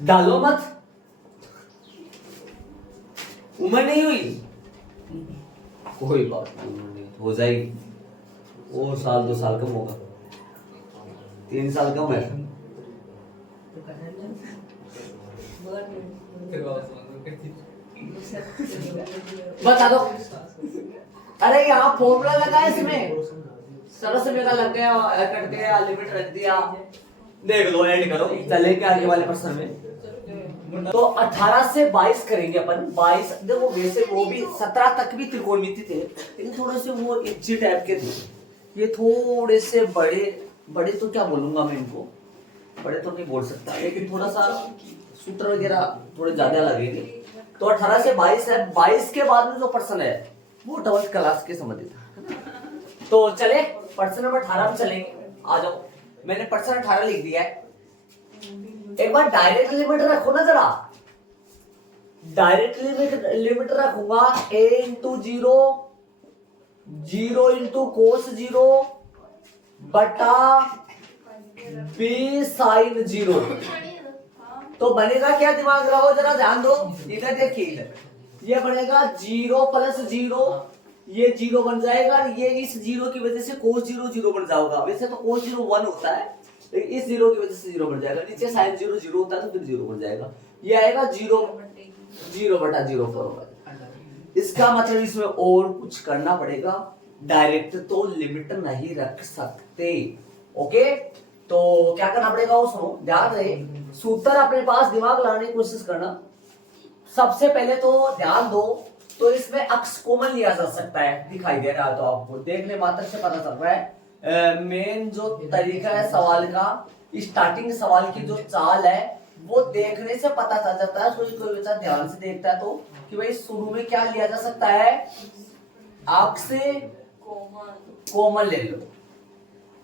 डालो मत, उम्र नहीं हुई, कोई बात नहीं, हो जाएगी। और साल 2 साल कम होगा, 3 साल कम है। बता दो। अरे यहाँ फॉर्मूला लगा है, इसमें सरल समय का लग गया, कट गया, लिमिट रख दिया। देख लो, एड करो, चलेंगे आगे वाले प्रश्न में। तो 18 से 22 करेंगे अपन। 22 देखो, वैसे वो भी 17 तक भी त्रिकोणमिति थे, लेकिन थोड़े से वो इज्जी टाइप के थे। ये थोड़े से बड़े तो क्या बोलूंगा मैं इनको, बड़े तो नहीं बोल सकता, लेकिन थोड़ा सा सूत्र वगैरह थोड़े ज्यादा लगेंगे। तो 18 से 22 है। 22 के बाद में जो प्रश्न है वो 12th क्लास के संबंधित है। तो चले प्रश्न नंबर 18 में चलेंगे, आ जाओ। मैंने प्रश्न 18 लिख दिया है। एक बार डायरेक्ट लिमिट रखो ना जरा, डायरेक्ट लिमिट रखूंगा a इंटू 0 0 इंटू कोस 0 बटा b साइन 0। तो बनेगा क्या, दिमाग लगाओ जरा, ध्यान दो, इधर देखिए, इधर ये बनेगा 0 प्लस 0, ये 0 बन जाएगा, ये इस 0 की वजह से cos 0 0 बन जाएगा। वैसे तो cos 0 1 होता है, लेकिन इस 0 की वजह से 0 बन जाएगा। नीचे sin 0 0 होता है तो फिर 0 बन जाएगा। ये आएगा 0 बटा 0 4। इसका मतलब इसमें और कुछ करना पड़ेगा, डायरेक्ट तो लिमिट नहीं रख सकते। ओके, तो क्या करना पड़ेगा वो सुनो, ध्यान रहे, सूत्र अपने पास दिमाग लगाने की कोशिश करना। सबसे पहले तो ध्यान दो, तो इसमें अक्स कॉमन लिया जा सकता है, दिखाई दे रहा है तो आपको देखने मात्र से पता चल रहा है। मेन जो तरीका है सवाल का, स्टार्टिंग सवाल की जो चाल है वो देखने से पता चल जाता है। कोई बच्चा ध्यान से देखता है तो कि भाई शुरू में क्या लिया जा सकता है, अक्स से कॉमन ले लो।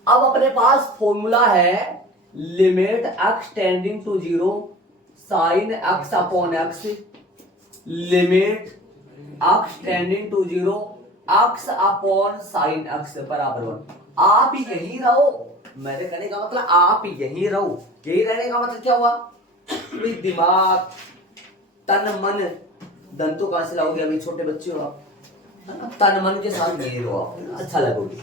अब अपने पास फॉर्मूला है limit x tending to 0 sine x upon x, limit x tending to 0 x upon sine x बराबर 1। आप यही रहो, मेरे कहने का मतलब आप यही रहो। यही रहने का मतलब क्या हुआ, दिमाग तन मन धन तो कहां से लाओगे, अभी छोटे बच्चे हो आप, तन मन के साथ यही रहो, आप अच्छा लगोगे।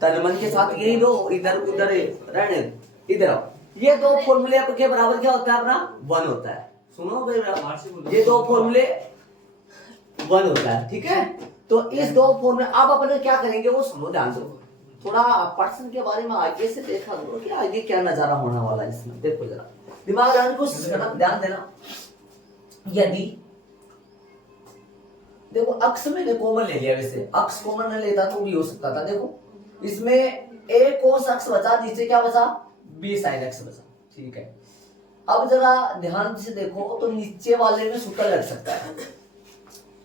तन मन के साथ यही रहो, इधर उधर रहने, इधर आओ। ये दो फॉर्मूले के बराबर क्या होता है अपना, 1 होता है। सुनो भाई, ये दो फॉर्मूले 1 होता है, ठीक है। तो इस दो फॉर्मूले अब अपन क्या करेंगे वो सुनो, ध्यान दो। थोड़ा पर्सन के बारे में आगे से देखा करो कि आगे क्या नजारा होने वाला है इसमें। देखो जरा, दिमाग लगाने की कोशिश करना, ध्यान देना। यदि देखो अक्स मैंने कॉमन ले लिया, वैसे अक्स कॉमन न लेता तो भी हो सकता था। देखो इसमें a cos x बचा, नीचे क्या बचा, b sin x बचा, ठीक है। अब जरा ध्यान से देखो, तो नीचे वाले में सूत्र लग सकता है,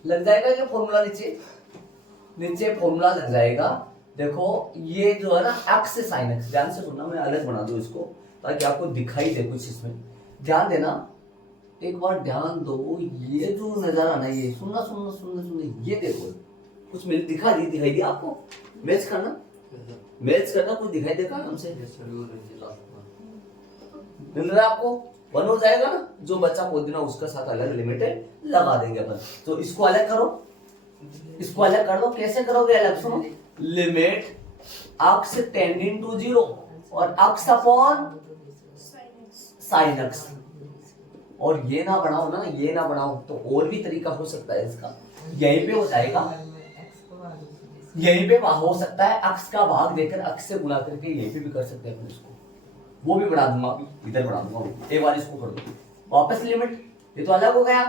लग जाएगा ये फॉर्मूला, नीचे फॉर्मूला लग जाएगा। देखो ये जो है ना x से sin x, ध्यान से सुनना, मैं अलग बना दूं इसको ताकि आपको दिखाई दे कुछ इसमें। ध्यान देना, एक बार ध्यान दो, ये जो नजारा ना, ये सुनना सुनना सुनना सुनना, ये देखो कुछ मेरे दिखाई दी आपको। मैच करना कुछ दिखाई देगा हमसे। मिल रहा है आपको? 1 हो जाएगा ना, जो बच्चा को देना उसके साथ अलग लिमिट लगा देंगे अपन। तो इसको अलग करो, इसको अलग कर दो। कैसे करोगे अलग? सुनो, लिमिट अक्स टेंडिंग टू 0 और अक्स अपॉन साइन अक्स। और ये ना बनाओ ना, ये ना बनाओ तो और भी तरीका हो सकता है इसका। यहीं पे हो जाएगा, यहीं पे हो सकता है अक्स का भाग देकर अक्स से गुणा करके यहीं पे भी कर सकते हैं अपन इसको। वो भी बढ़ा दूंगा, इधर बढ़ा दूंगा। एक बार इसको कर दो वापस लिमिट, ये तो अलग हो गया।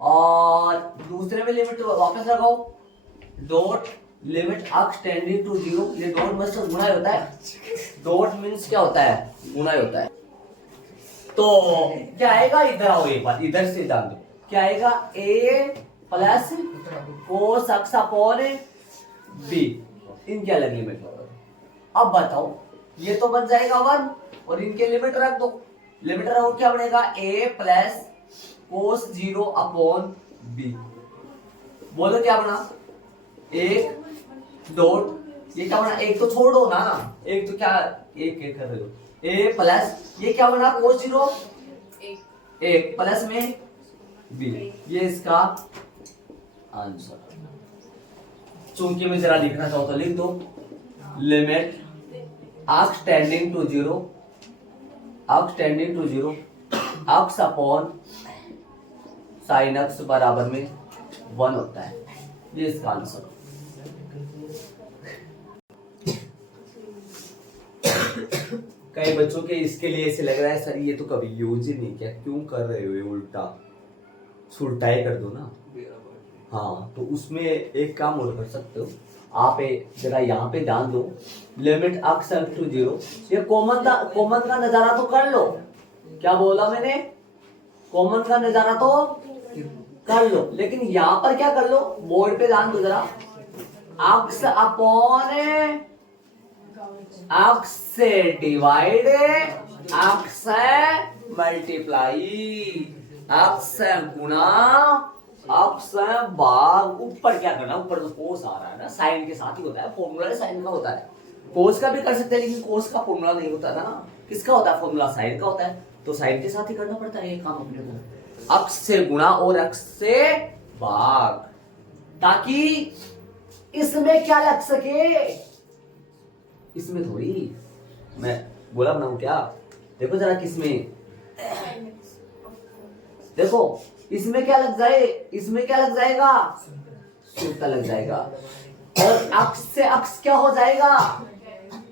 और दूसरे में लिमिट वापस लगाओ, dot limit x tending to 0। ये डॉट मतलब गुणा होता है, डॉट मींस क्या होता है? गुणा होता है। तो क्या आएगा? इधर आओ एक बार, इधर से जान दो क्या आएगा? a plus cos x upon b, इनके अलग लिमिट होगा। अब बताओ, ये तो बन जाएगा 1 और इनके लिमिट रख दो। लिमिट रखो, क्या बनेगा? a plus cos 0 upon b। बोलो क्या बना? एक डॉट, ये क्या बना? एक तो छोड़ दो ना, एक तो क्या एक कर रहे हो? a प्लस ये क्या बना? कोस 0 एक प्लस में b, ये इसका आंसर। चूंकि मैं जरा लिखना चाहूँ तो लिख दो, limit x tending to 0, x tending to 0 x upon sine x बराबर में 1 होता है। ये इसका आंसर। कई बच्चों के इसके लिए ऐसे लग रहा है सर ये तो कभी यूज ही नहीं किया, क्यों कर रहे हो ये? उल्टा सुलटाई कर दो ना। हाँ, तो उसमें एक काम और कर सकते हो आप, जरा यहाँ पे ध्यान दो, लिमिट अक्स टू 0। ये कॉमन का नजारा तो कर लो। क्या बोला मैंने? कॉमन का नजारा तो कर लो, लेकिन यहाँ पर क्या कर लो? बोर्ड पे ध्यान दो जरा, अक्स अपॉन अक्स से डिवाइड, अक्स से मल्टीप्लाई, अक्स से गुणा, अक्स से भाग। ऊपर क्या करना? ऊपर तो कोस आ रहा है ना, साइन के साथ ही होता है, फॉर्मूला साइन का होता है। कोस का भी कर सकते हैं, लेकिन कोस का फॉर्मूला नहीं होता था ना। किसका होता है फॉर्मूला? साइन का होता है। तो साइन के साथ ही करना पड़ता है ये काम अपने को। अक्स से गुणा और अक्स से भाग, ताकि इसमें क्या लग सके? इसमें थोड़ी मैं बोला बनाऊं क्या? देखो जरा किसमें, देखो इसमें क्या लग जाए? इसमें क्या लग जाएगा? सूत्र लग जाएगा। और अक्स से अक्स क्या हो जाएगा?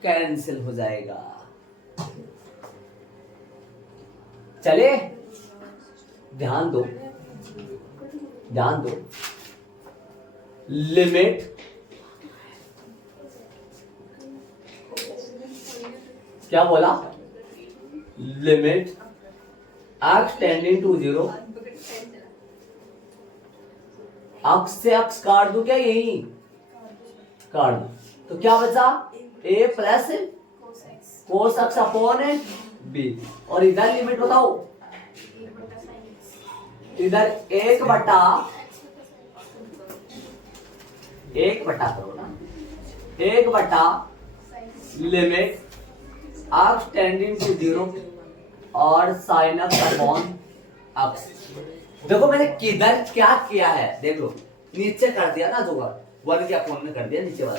कैंसिल हो जाएगा। चले, ध्यान दो, ध्यान दो। लिमिट क्या बोला? लिमिट अक्स टेंडिंग टू 0, अक्स से अक्स काट दो क्या? यही काट दो, तो क्या बचा? a plus cos x upon b। और इधर लिमिट बताओ, इधर 1 बटा करो ना, 1 बटा लिमिट अक्स टेंडिंग टू 0 और साइन अक्स अपॉन अक्स। देखो मैंने किधर क्या किया है, देख लो, नीचे कर दिया ना, जो 1 के अपॉन में कर दिया नीचे वाला।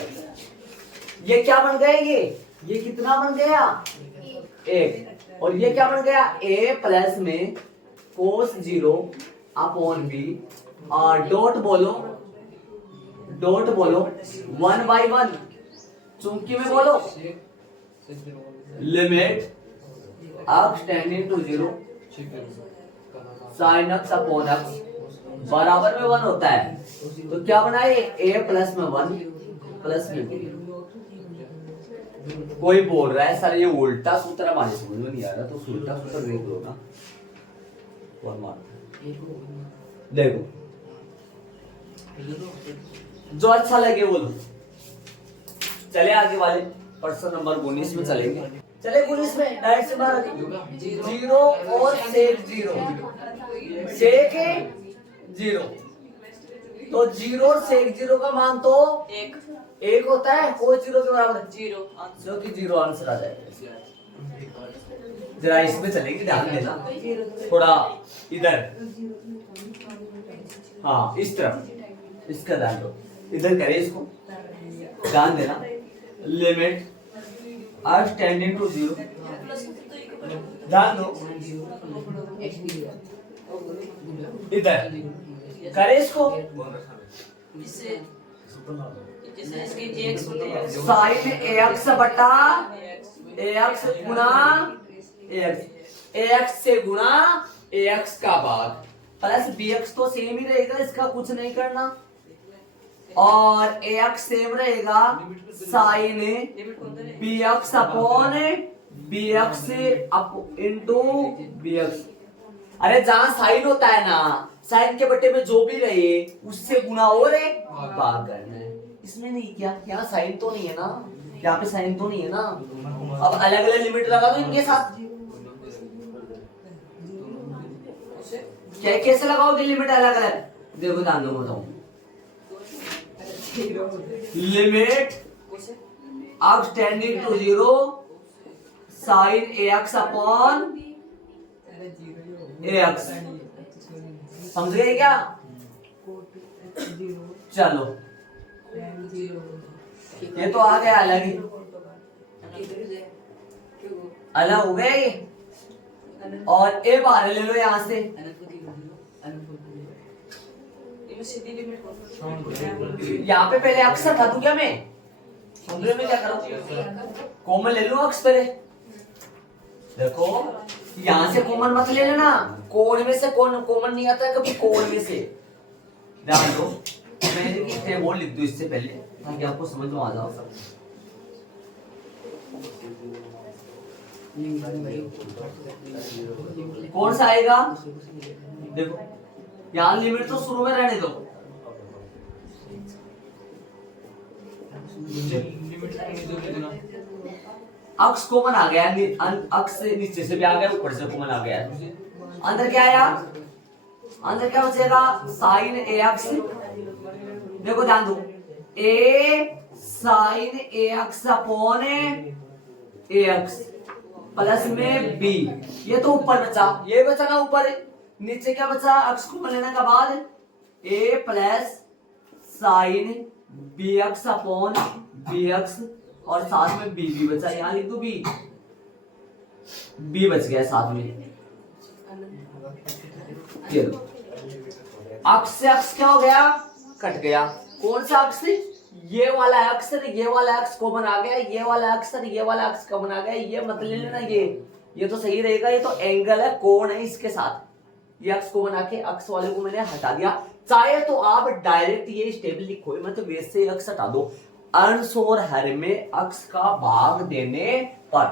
ये क्या बन गया? ये कितना बन गया? 1। और ये क्या बन गया? a प्लस में कोस 0 अपॉन b, और डॉट बोलो 1/1, चूंकि में बोलो limit x tending to 0 sine x upon x बराबर में 1 होता है। तो क्या बना ये? a प्लस में 1 प्लस में b। कोई बोल रहा है सर ये उल्टा सूत्र हमारे समझ में नहीं आ रहा, तो उल्टा सूत्र देख लो ना। कौन मारता? देखो जो अच्छा लगे वो लो। चले आगे वाले प्रश्न नंबर 19 में चलेंगे। चले 19 में डायरेक्ट से मारा 0 और सेक 0, सेक 0। तो 0 और सेक 0 का मान तो 1 होता है, कोस 0 के बराबर 0, जो कि 0 आंसर आ जाएगा। जरा इसमें चलेंगे, ध्यान देना थोड़ा इधर, हाँ इस तरफ, इसका ध्यान दो, इधर करें इसको, ध्यान देना। लिमिट x टेंडिंग टू 0, ध्यान दो इधर करे इसको, साइन ax बटा ax गुना ax से गुना ax का भाग प्लस bx तो सेम ही रहेगा, इसका कुछ नहीं करना, और ax सेम रहेगा sine bx upon bx into bx। अरे जहां साइन होता है ना, साइन के बट्टे में जो भी रहे उससे गुना और भाग करना है। इसमें नहीं किया, यहाँ साइन तो नहीं है ना, यहाँ पे साइन तो नहीं है ना। अब अलग अलग लिमिट लगा दो इनके साथ, क्या कैसे लगाओगे लिमिट अलग अलग? देखो ध्यान दो, बताऊं। Limit x tending to 0 sine ax upon ax, समझ गए क्या? चलो ये तो आ गया अलग ही, अलग हो गया ये, और ए बाहर ले लो यहाँ से, यहाँ पे पहले अक्स था तू क्या, मैं समझ में क्या करूं, कॉमन ले लो अक्स पहले। देखो यहाँ से कॉमन मत ले लेना, कोण में से कौन कॉमन नहीं आता है कभी, कोण में से। ध्यान दो, मैं टेबल लिख दूं इससे पहले ताकि आपको समझ में आ जाओ सब। कौन सा आएगा? देखो यहाँ लिमिट तो शुरू में रहने दो, अक्स कॉमन आ गया, अक्स से नीचे से भी आ गया, ऊपर से कॉमन आ गया, अंदर क्या आया? अंदर क्या बचेगा? Sine ax। देखो ध्यान दो, a sine ax upon ax plus में b, ये तो ऊपर बचा, ये बचा ना ऊपर, नीचे क्या बचा? अक्स को लेने के बाद a plus sign bx upon bx, और साथ में b भी बचा, यहाँ लिख दो b बच गया साथ में। ये अक्स से अक्स क्या हो गया? कट गया। कौन सा अक्स? ये वाला अक्स, ये वाला अक्स कॉमन आ गया, ये वाला अक्स, ये वाला अक्स कॉमन आ गया, ये मत ले लेना, ये तो सही रहेगा, ये तो एंगल है, कोण है इसके साथ, ये अक्स कॉमन आके अक्स वाले को मैंने हटा दिया। चाहे तो आप डायरेक्ट ये स्टेबल लिखो, मतलब वैसे अक्स हटा दो, अंश और हर में अक्स का भाग देने पर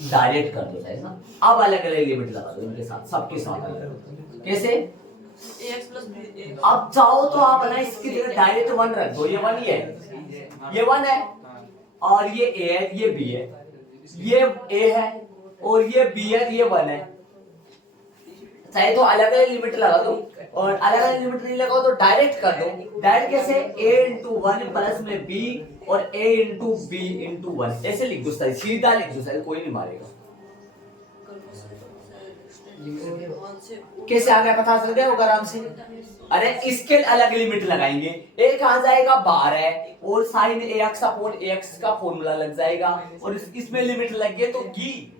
डायरेक्ट कर दो, है ना। अब अलग अलग लिमिट लगा दो इनके साथ, सबके साथ अलग। कैसे? अब चाहो तो आप ना इसकी जगह डायरेक्ट 1 रख दो, ये 1 ही है, ये 1 है, और ये a है, ये b है, ये a है और ये b है, ये 1 है। चाहे तो अलग अलग लिमिट लगा दो, और अलग अलग लिमिट नहीं लगाओ तो डायरेक्ट कर दो। डायरेक्ट कैसे? a इंटू 1 प्लस में b और a इंटू b इंटू 1, ऐसे लिख दो, सीधा लिख दो, कोई नहीं मारेगा। कैसे आ गया पता चल गया होगा आराम से। अरे इसके अलग लिमिट लगाएंगे, एक आ जाएगा 12 और साइन ax अपॉन ax का फॉर्मूला लग जाएगा, और इसमें लिमिट लग गई तो घी,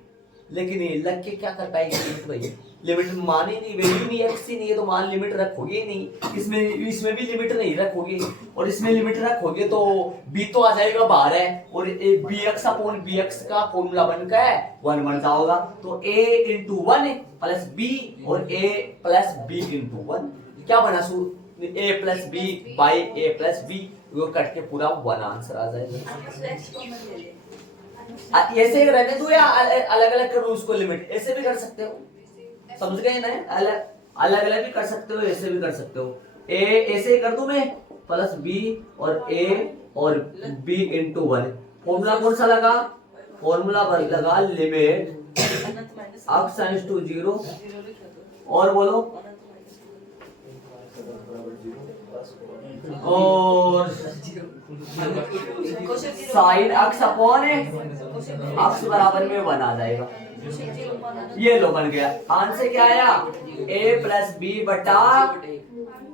लेकिन ये लग के क्या कर पाएगी लिमिट? भाई लिमिट मानी नहीं, वैल्यू नहीं x ही नहीं है तो मान लिमिट रखोगे नहीं, इसमें भी लिमिट नहीं रखोगे, और इसमें लिमिट रखोगे तो b तो आ जाएगा 12 और bx अपॉन bx का फॉर्मूला बनकर 1 बन जाएगा, तो a इंटू 1 प्लस b और a प्लस b इंटू 1 क्या बना? a plus b by a plus b, वो कट के पूरा 1 आंसर आ जाएगा। ऐसे रहने दो या अलग अलग करो उसको लिमिट, ऐसे भी कर सकते हो, समझ गए ना? अलग अलग भी कर सकते हो, ऐसे भी कर सकते हो। a ऐसे ही कर दूं मैं, प्लस b और a और b इंटू 1। फॉर्मूला कौन सा लगा? फॉर्मूला लगा लिमिट x टेंड्स टू 0, और बोलो और साइन अक्स अपॉन अक्स बराबर में 1 आ जाएगा। ये लो बन गया। आंसर क्या आया? a प्लस बी बटा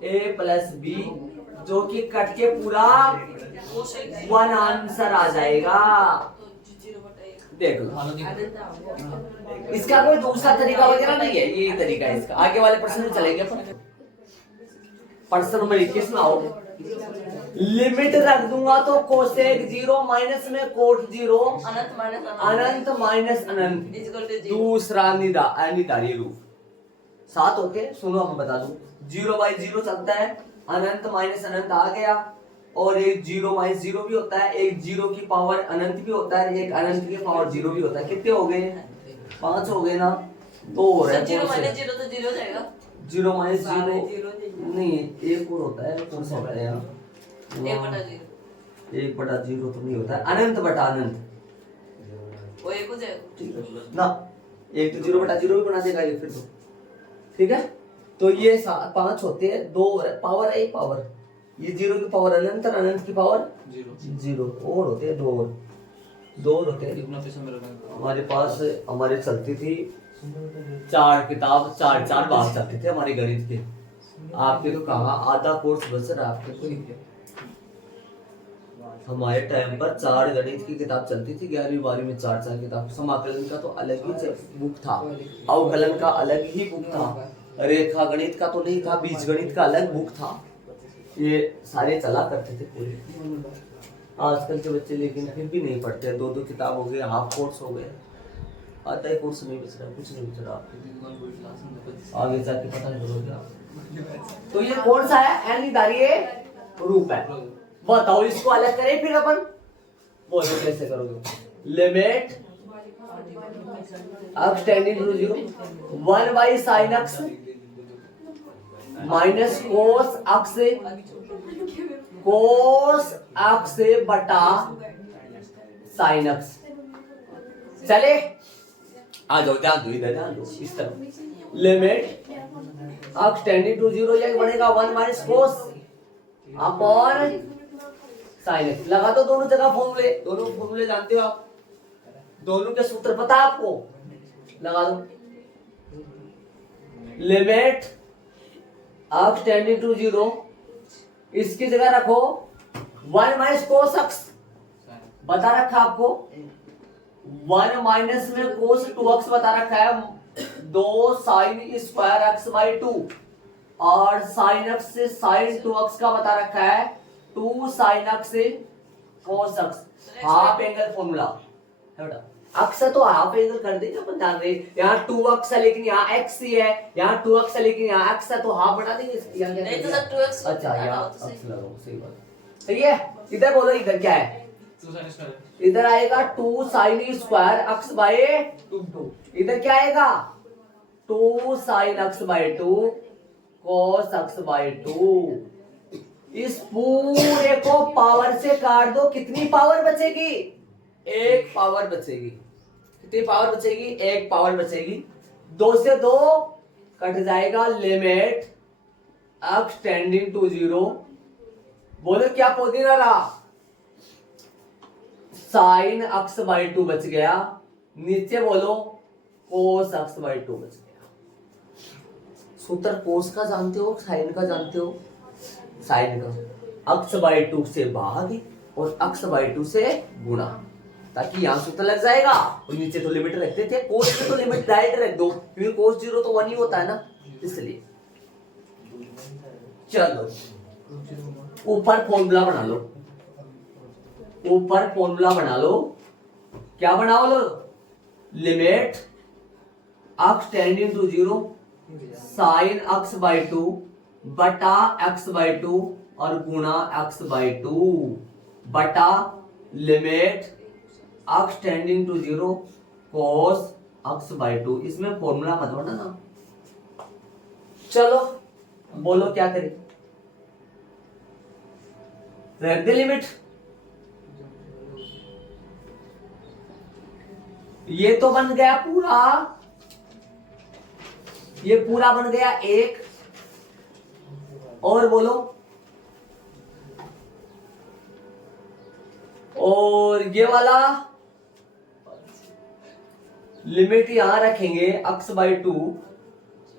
a प्लस बी, जो कि कट के पूरा 1 आंसर आ जाएगा। देख लो, इसका कोई दूसरा तरीका वगैरह नहीं है, यही तरीका है इसका। आगे वाले प्रश्न में चलेंगे अपन। प्रश्न नंबर 21 में आओ। लिमिट रख दूंगा तो कोसेक 0 माइनस में कोट 0 अनंत माइनस अनंत दूसरा निधारी रूप 7 होते। सुनो हम बता दूं, 0/0 चलता है, अनंत माइनस अनंत आ गया, और एक 0/0 भी होता है, एक 0 की पावर अनंत भी होता है, एक अनंत की पावर 0 भी होता है। कितने हो गए? 5 हो गए ना। 2 हो रहे हैं। 0 माइनस 0 तो 0 जाएगा। 0 माइनस 0 नहीं, एक और होता है, कौन सा होता है यार? 1/0 तो नहीं होता है, अनंत बटा अनंत वो एक हो जाएगा ना। एक तो 0/0 भी बना देगा ये फिर तो, ठीक है। तो ये 5 होते हैं, 2 पावर है, पावर ये 0 की पावर अनंत और अनंत की पावर 0 और होते हैं, 2 और होते हैं। हमारे पास हमारे चलती थी 4 किताब, 4 भाग चलते थे हमारे गणित के। आपके तो कहाँ आधा कोर्स बच रहा है आपके तो। हमारे टाइम पर 4 गणित की किताब चलती थी, 11वीं 12वीं में 4 किताब। समाकलन का तो अलग ही बुक था, अवकलन का अलग ही बुक था, रेखा गणित का तो नहीं था, बीज गणित का अलग बुक था। ये सारे चला करते थे पूरे। आजकल के बच्चे लेकिन फिर भी नहीं पढ़ते, 2 किताब हो गए, हाफ कोर्स हो गए, आधा ही कोर्स नहीं बच रहा, कुछ नहीं बच रहा। आगे जाके पता नहीं करोगे आप। तो ये कौन सा है? अनिवार्य रूप है। बताओ इसको अलग करें फिर अपन, बोलो कैसे करोगे? Limit x tending to 0 1/sin x minus cos x बटा sin x। चले आ जाओ, ध्यान दो इधर, ध्यान दो इस तरफ। लिमिट x टेंडिंग टू 0 ये बनेगा 1 minus cos upon sine x. लगा दो दोनों जगह फॉर्मूले, दोनों फॉर्मूले जानते हो आप, दोनों के सूत्र पता है आपको, लगा दो। लिमिट x टेंडिंग टू 0, इसकी जगह रखो 1 माइनस कोस x, बता रखा आपको 1 माइनस में कोस 2x बता रखा है, 2 साइन स्क्वायर x/2, और साइन x से साइन 2x का बता रखा है 2 साइन x से cos x। Half angle formula है बेटा, अक्स तो हाफ एंगल कर देंगे अपन, जान रहे। यहाँ 2x है लेकिन यहाँ x ही है, यहाँ 2x है लेकिन यहाँ x है, तो हाफ बना देंगे। नहीं तो सर 2x, अच्छा यहाँ x लगाओ, सही बात, सही है। इधर बोलो, इधर क्या है? इधर आएगा 2 साइन स्क्वायर x/2, इधर क्या आएगा? 2 साइन x/2 cos x/2। इस पूरे को पावर से काट दो, कितनी पावर बचेगी? 1 पावर बचेगी। कितनी पावर बचेगी? 1 पावर बचेगी। 2 से 2 कट जाएगा। लिमिट x टेंडिंग टू 0, बोलो क्या पोजीशन रहा? साइन x/2 बच गया, नीचे बोलो cos x/2 बच गया। सूत्र कोस का जानते हो, साइन का जानते हो? साइन का x/2 से भाग और x/2 से गुणा, ताकि यहां सूत्र लग जाएगा। और नीचे तो लिमिट रखते थे, कोस में तो लिमिट डायरेक्ट रख दो, क्योंकि कोस 0 तो 1 ही होता है ना, इसलिए। चलो ऊपर फॉर्मूला बना लो, ऊपर फॉर्मूला बना लो। क्या बनाओ लो? Limit x tending to 0 sine x/2 बटा x/2 और गुणा x/2 बटा limit x tending to 0 cos x/2। इसमें फॉर्मूला मत बनाना। चलो बोलो क्या करें? रख दे लिमिट। ये तो बन गया पूरा, ये पूरा बन गया 1, और बोलो, और ये वाला लिमिट यहां रखेंगे x बाई 2,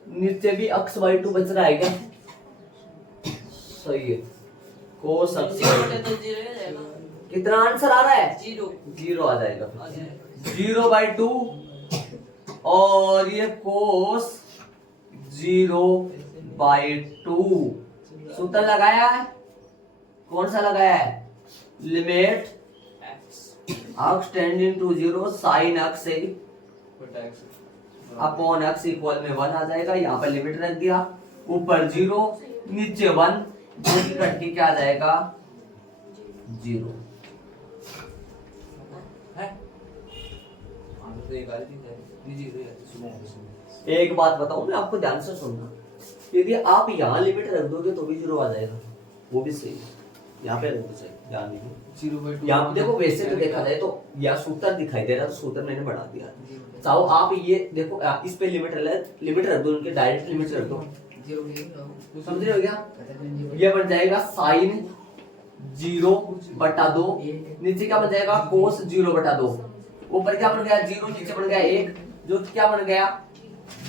नीचे भी x बाई 2 बच रहा है क्या? सही है। कोस x बाई 2 कितना आंसर आ रहा है? 0 आ जाएगा। 0/2 और ये कोस 0/2 सूत्र लगाया है। कौन सा लगाया है? Limit x tending to 0 sine x upon x equal में 1 आ जाएगा। यहाँ पर लिमिट रख दिया, ऊपर 0 नीचे 1, जो कि कट के क्या आ जाएगा? 0। एक बात बताऊं मैं आपको, ध्यान से सुनना। यदि आप यहाँ लिमिट रख दोगे तो भी 0 आ जाएगा, वो भी सही है। यहाँ पे रख दो, ध्यान दीजिए। यहाँ पे देखो, वैसे तो देखा जाए तो यहाँ सूत्र दिखाई दे रहा है, तो सूत्र मैंने बढ़ा दिया। चाहो आप ये देखो, इस पे लिमिट रख दो, उनके डायरेक्ट लिमिट रख दो, समझ रहे हो क्या? ये बन जाएगा साइन 0/2, नीचे क्या बन जाएगा? कोस 0/2, ऊपर क्या बन गया? 0, नीचे बन गया 1, जो क्या बन गया?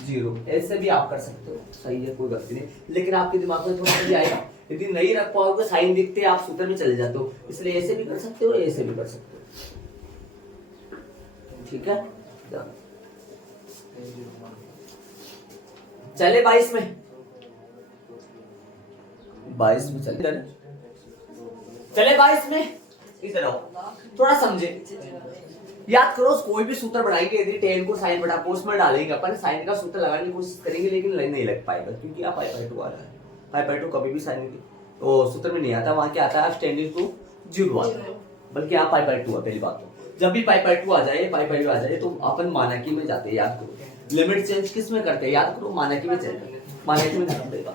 0। ऐसे भी आप कर सकते हो, सही है, कोई गलती नहीं, लेकिन आपके दिमाग में थोड़ा सा आएगा। यदि नहीं रख पाओगे, साइन दिखते आप सूत्र में चले जाते हो, इसलिए ऐसे भी कर सकते हो, ऐसे भी कर सकते हो। ठीक है, चले 22 में, 22 में चले 22 में इधर आओ, थोड़ा समझे, याद करो। कोई भी सूत्र बनाएंगे, यदि tan को sin बटा cos में डालेंगे, अपन साइन का सूत्र लगाने की कोशिश करेंगे, लेकिन नहीं लग पाएगा, क्योंकि यहाँ पाई/2 आ रहा है। पाई/2 कभी भी साइन तो सूत्र में नहीं आता, वहां क्या आता है? टेंडिंग टू 0 आता है, बल्कि यहाँ पाई/2 है। पहली बात तो जब भी पाई/2 आ जाए, पाई/2 आ जाए, तो अपन मानकी में जाते हैं। याद करो, लिमिट चेंज किस में करते हैं? याद करो, मानकी में चलते हैं। मानकी में जाना पड़ेगा।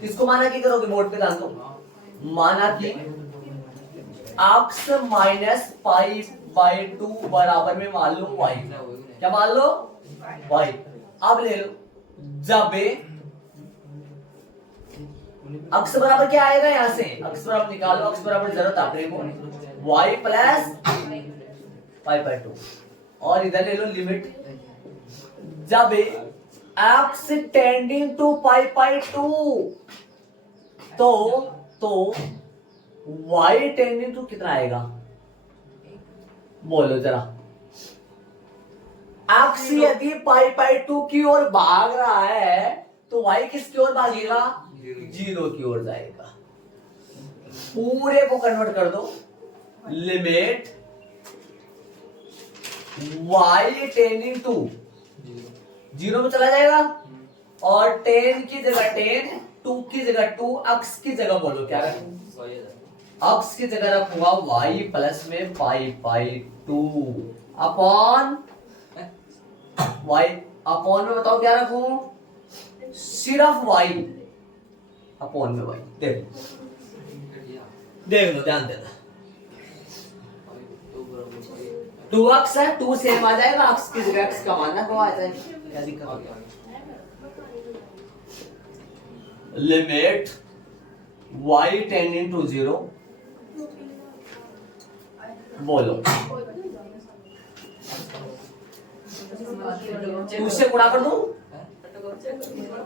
किसको मानकी करोगे? बोर्ड पे ध्यान दो। मानकी x माइनस पाई/2 बराबर में मान लो y। क्या मान लो? y। अब ले लो, जब x बराबर क्या आएगा? यहां से x बराबर निकालो, x बराबर जरूरत अपने को y प्लस पाई/2, और इधर ले लो लिमिट, जब x टेंडिंग टू पाई/2 तो y टेंडिंग टू कितना आएगा? बोलो जरा। x यदि पाई/2 की ओर भाग रहा है, तो y किसकी ओर भागेगा? 0 की ओर जाएगा। पूरे को कन्वर्ट कर दो, लिमिट y टेंडिंग टू 0 में चला जाएगा, और 10 की जगह 10, 2 की जगह 2, x की जगह बोलो क्या रखूं? x की जगह रखूंगा y प्लस में पाई/2 अपॉन y। अपॉन में बताओ क्या रखूं? सिर्फ y अपॉन में y। देख लो, ध्यान देना। 2x है, 2 सेम आ जाएगा, x की जगह x का मानना को आ जाएगा। क्या दिक्कत हो गया? लिमिट y टेंडिंग टू 0, बोलो 2 से गुणा कर दो,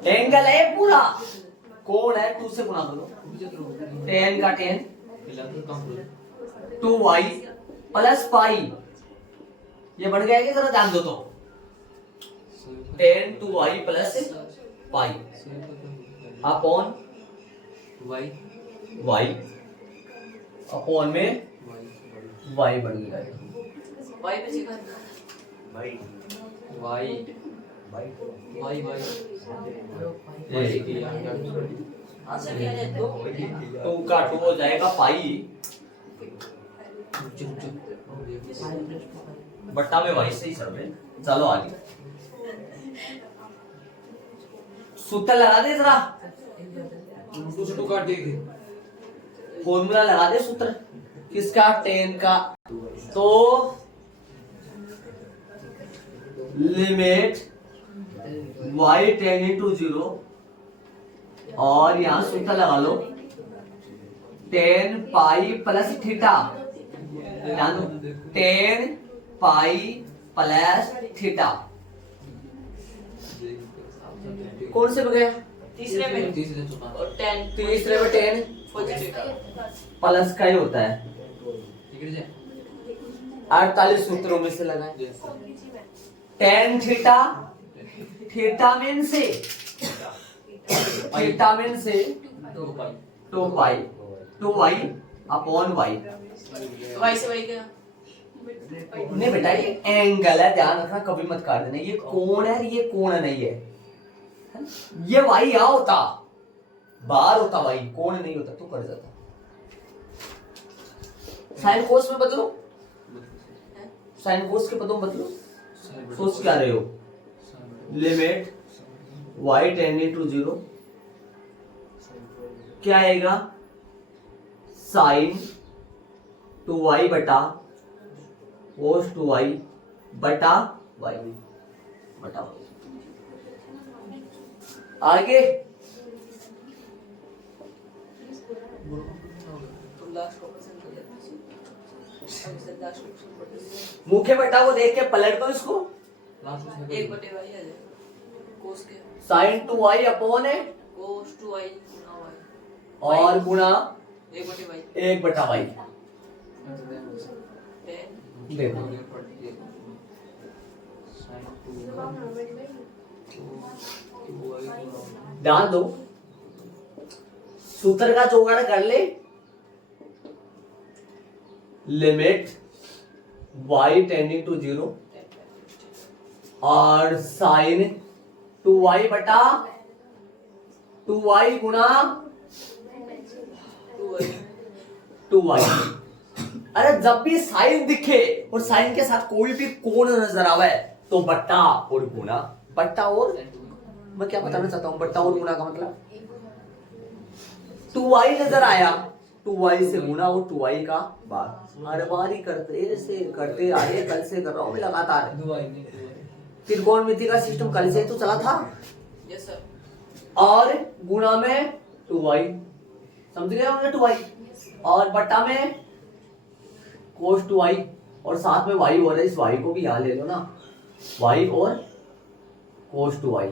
एंगल है पूरा, कोण है, 2 से गुणा कर दो, 10 का 10, 2y प्लस पाई, ये बढ़ गया क्या? जरा ध्यान दो तो, 10 2y plus pi upon y upon में y बन गया। y पे चिकन टू का 2 हो जाएगा पाई, बट्टा में y से ही चल रहे। चलो आगे सूत्र लगा दे जरा, फॉर्मूला लगा दे सूत्र किसका? 10 का। तो लिमिट y टेंडिंग टू 0 और यहाँ सूत्र लगा लो 10 पाई प्लस थीटा, ध्यान दो 10 पाई प्लस थीटा। कौन से में गया? तीसरे में और 10 तीसरे में 10 प्लस का ही होता है। 48 सूत्रों में से लगाए 10 थीटा, थीटा मीन से 2 पाई 2y अपॉन y। वाई से वाई क्या? नहीं बेटा ये एंगल है, ध्यान रखना, कभी मत काट देना। ये कोण है, ये कोण नहीं है। ये y यहाँ होता, बाहर होता y, कोण नहीं होता तो कट जाता। साइन कोस में बदलो, साइन कोस के पदों में बदलो। सोच क्या रहे हो? लिमिट y टेंडिंग टू 0 क्या आएगा? साइन 2y बटा कोस 2y बटा y बटा y। आगे मुख्य बटा को देख के पलट दो इसको। 1/y आ जाए कोस के साइन 2y अपॉन है कोस 2y गुना y और गुणा 1/y 1 बटा y। 10 देखो ध्यान दो, सूत्र का जोगाड़ कर ले। लिमिट y टेंडिंग टू 0 और साइन 2y बटा 2y गुणा 2y। अरे जब भी साइन दिखे और साइन के साथ कोई भी कोण नजर आवे तो बट्टा और गुणा। बट्टा और, मैं क्या बताना चाहता हूं, बट्टा और गुणा का मतलब 2y नजर आया, 2y से गुणा और 2y का बार। हर बार ही करते आए, कल से कर रहा हूं मैं लगातार। त्रिकोणमिति का सिस्टम कल से तो चला था। Yes sir. और गुणा में 2y, समझ गए होंगे 2y, और बट्टा में कोस 2y, और साथ में y हो रहा है, इस y को भी यहाँ ले लो ना, y और कोस 2y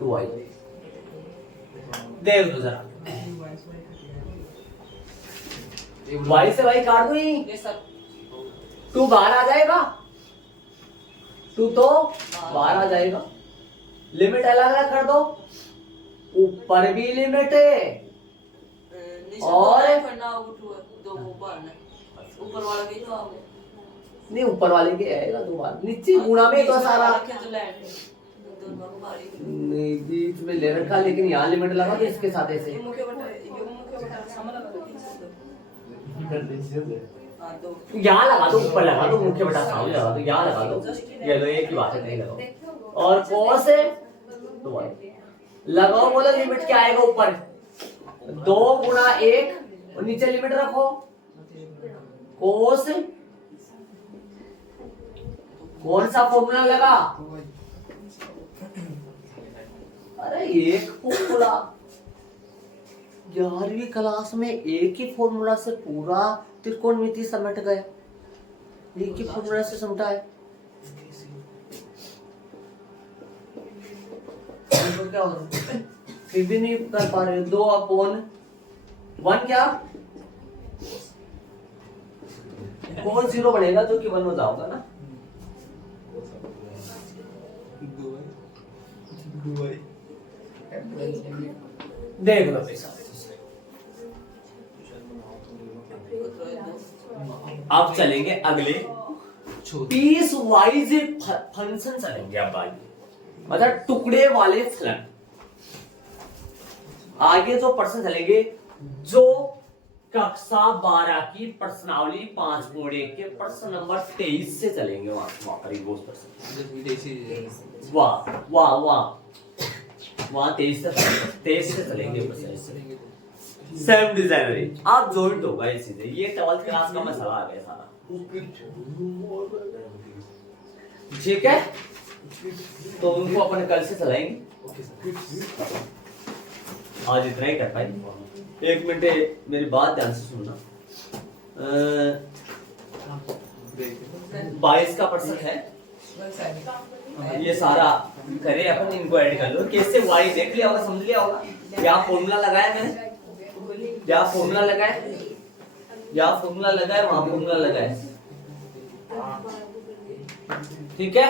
2y। देख लो जरा, y से y काट दो ही, यस सर। 2 बाहर आ जाएगा, 2 तो बाहर आ जाएगा। लिमिट अलग अलग कर दो, ऊपर भी लिमिट है और ऊपर वाला भी तो नहीं, ऊपर वाले के आएगा 2 बार, नीचे गुणा में तो सारा नहीं बीच में ले रखा, लेकिन यहाँ लिमिट लगा तो इसके साथ ऐसे यहाँ लगा दो, ऊपर लगा दो, मुख्य बटा सामने लगा दो, यहाँ लगा दो, ये लो एक ही बात है, नहीं लगाओ। और कॉस है 2y लगाओ, बोला लिमिट क्या आएगा ऊपर 2 गुणा 1 और नीचे लिमिट रखो कोस, कौन सा फॉर्मूला लगा? अरे एक फॉर्मूला, 11वीं क्लास में एक ही फॉर्मूला से पूरा त्रिकोणमिति समेट गया, एक ही फॉर्मूला से समझा है। तो क्या हो रहा है, फिर भी नहीं कर पा रहे। 2/1 क्या कौन 0 बनेगा जो कि 1 हो जाओगा ना। देख लो पैसा। अब चलेंगे अगले पीस वाइज फंक्शन चलेंगे। अब भाई मतलब टुकड़े वाले फलन। आगे जो प्रश्न चलेंगे जो कक्षा 12 की प्रश्नावली 5.1 के प्रश्न नंबर 23 से चलेंगे। वहां पर एक वाह वाह वाह वहां 23 से चलेंगे। सेम डिजाइनरी आप जॉइंट होगा ये चीजें। ये 12th क्लास का मसला आ गया सारा, ठीक है। तो उनको अपन कल से चलाएंगे। आज इतना ही कर पाएंगे। 1 मिनट मेरी बात ध्यान से सुनना। 22 का % है, ये सारा करे अपन, इनको ऐड कर लो। कैसे वाई देख लिया होगा, समझ लिया होगा। क्या फॉर्मूला लगाया मैंने, क्या फॉर्मूला लगाया, या फॉर्मूला लगाया, वहां फॉर्मूला लगाया। ठीक है,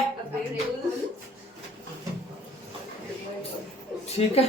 ठीक है।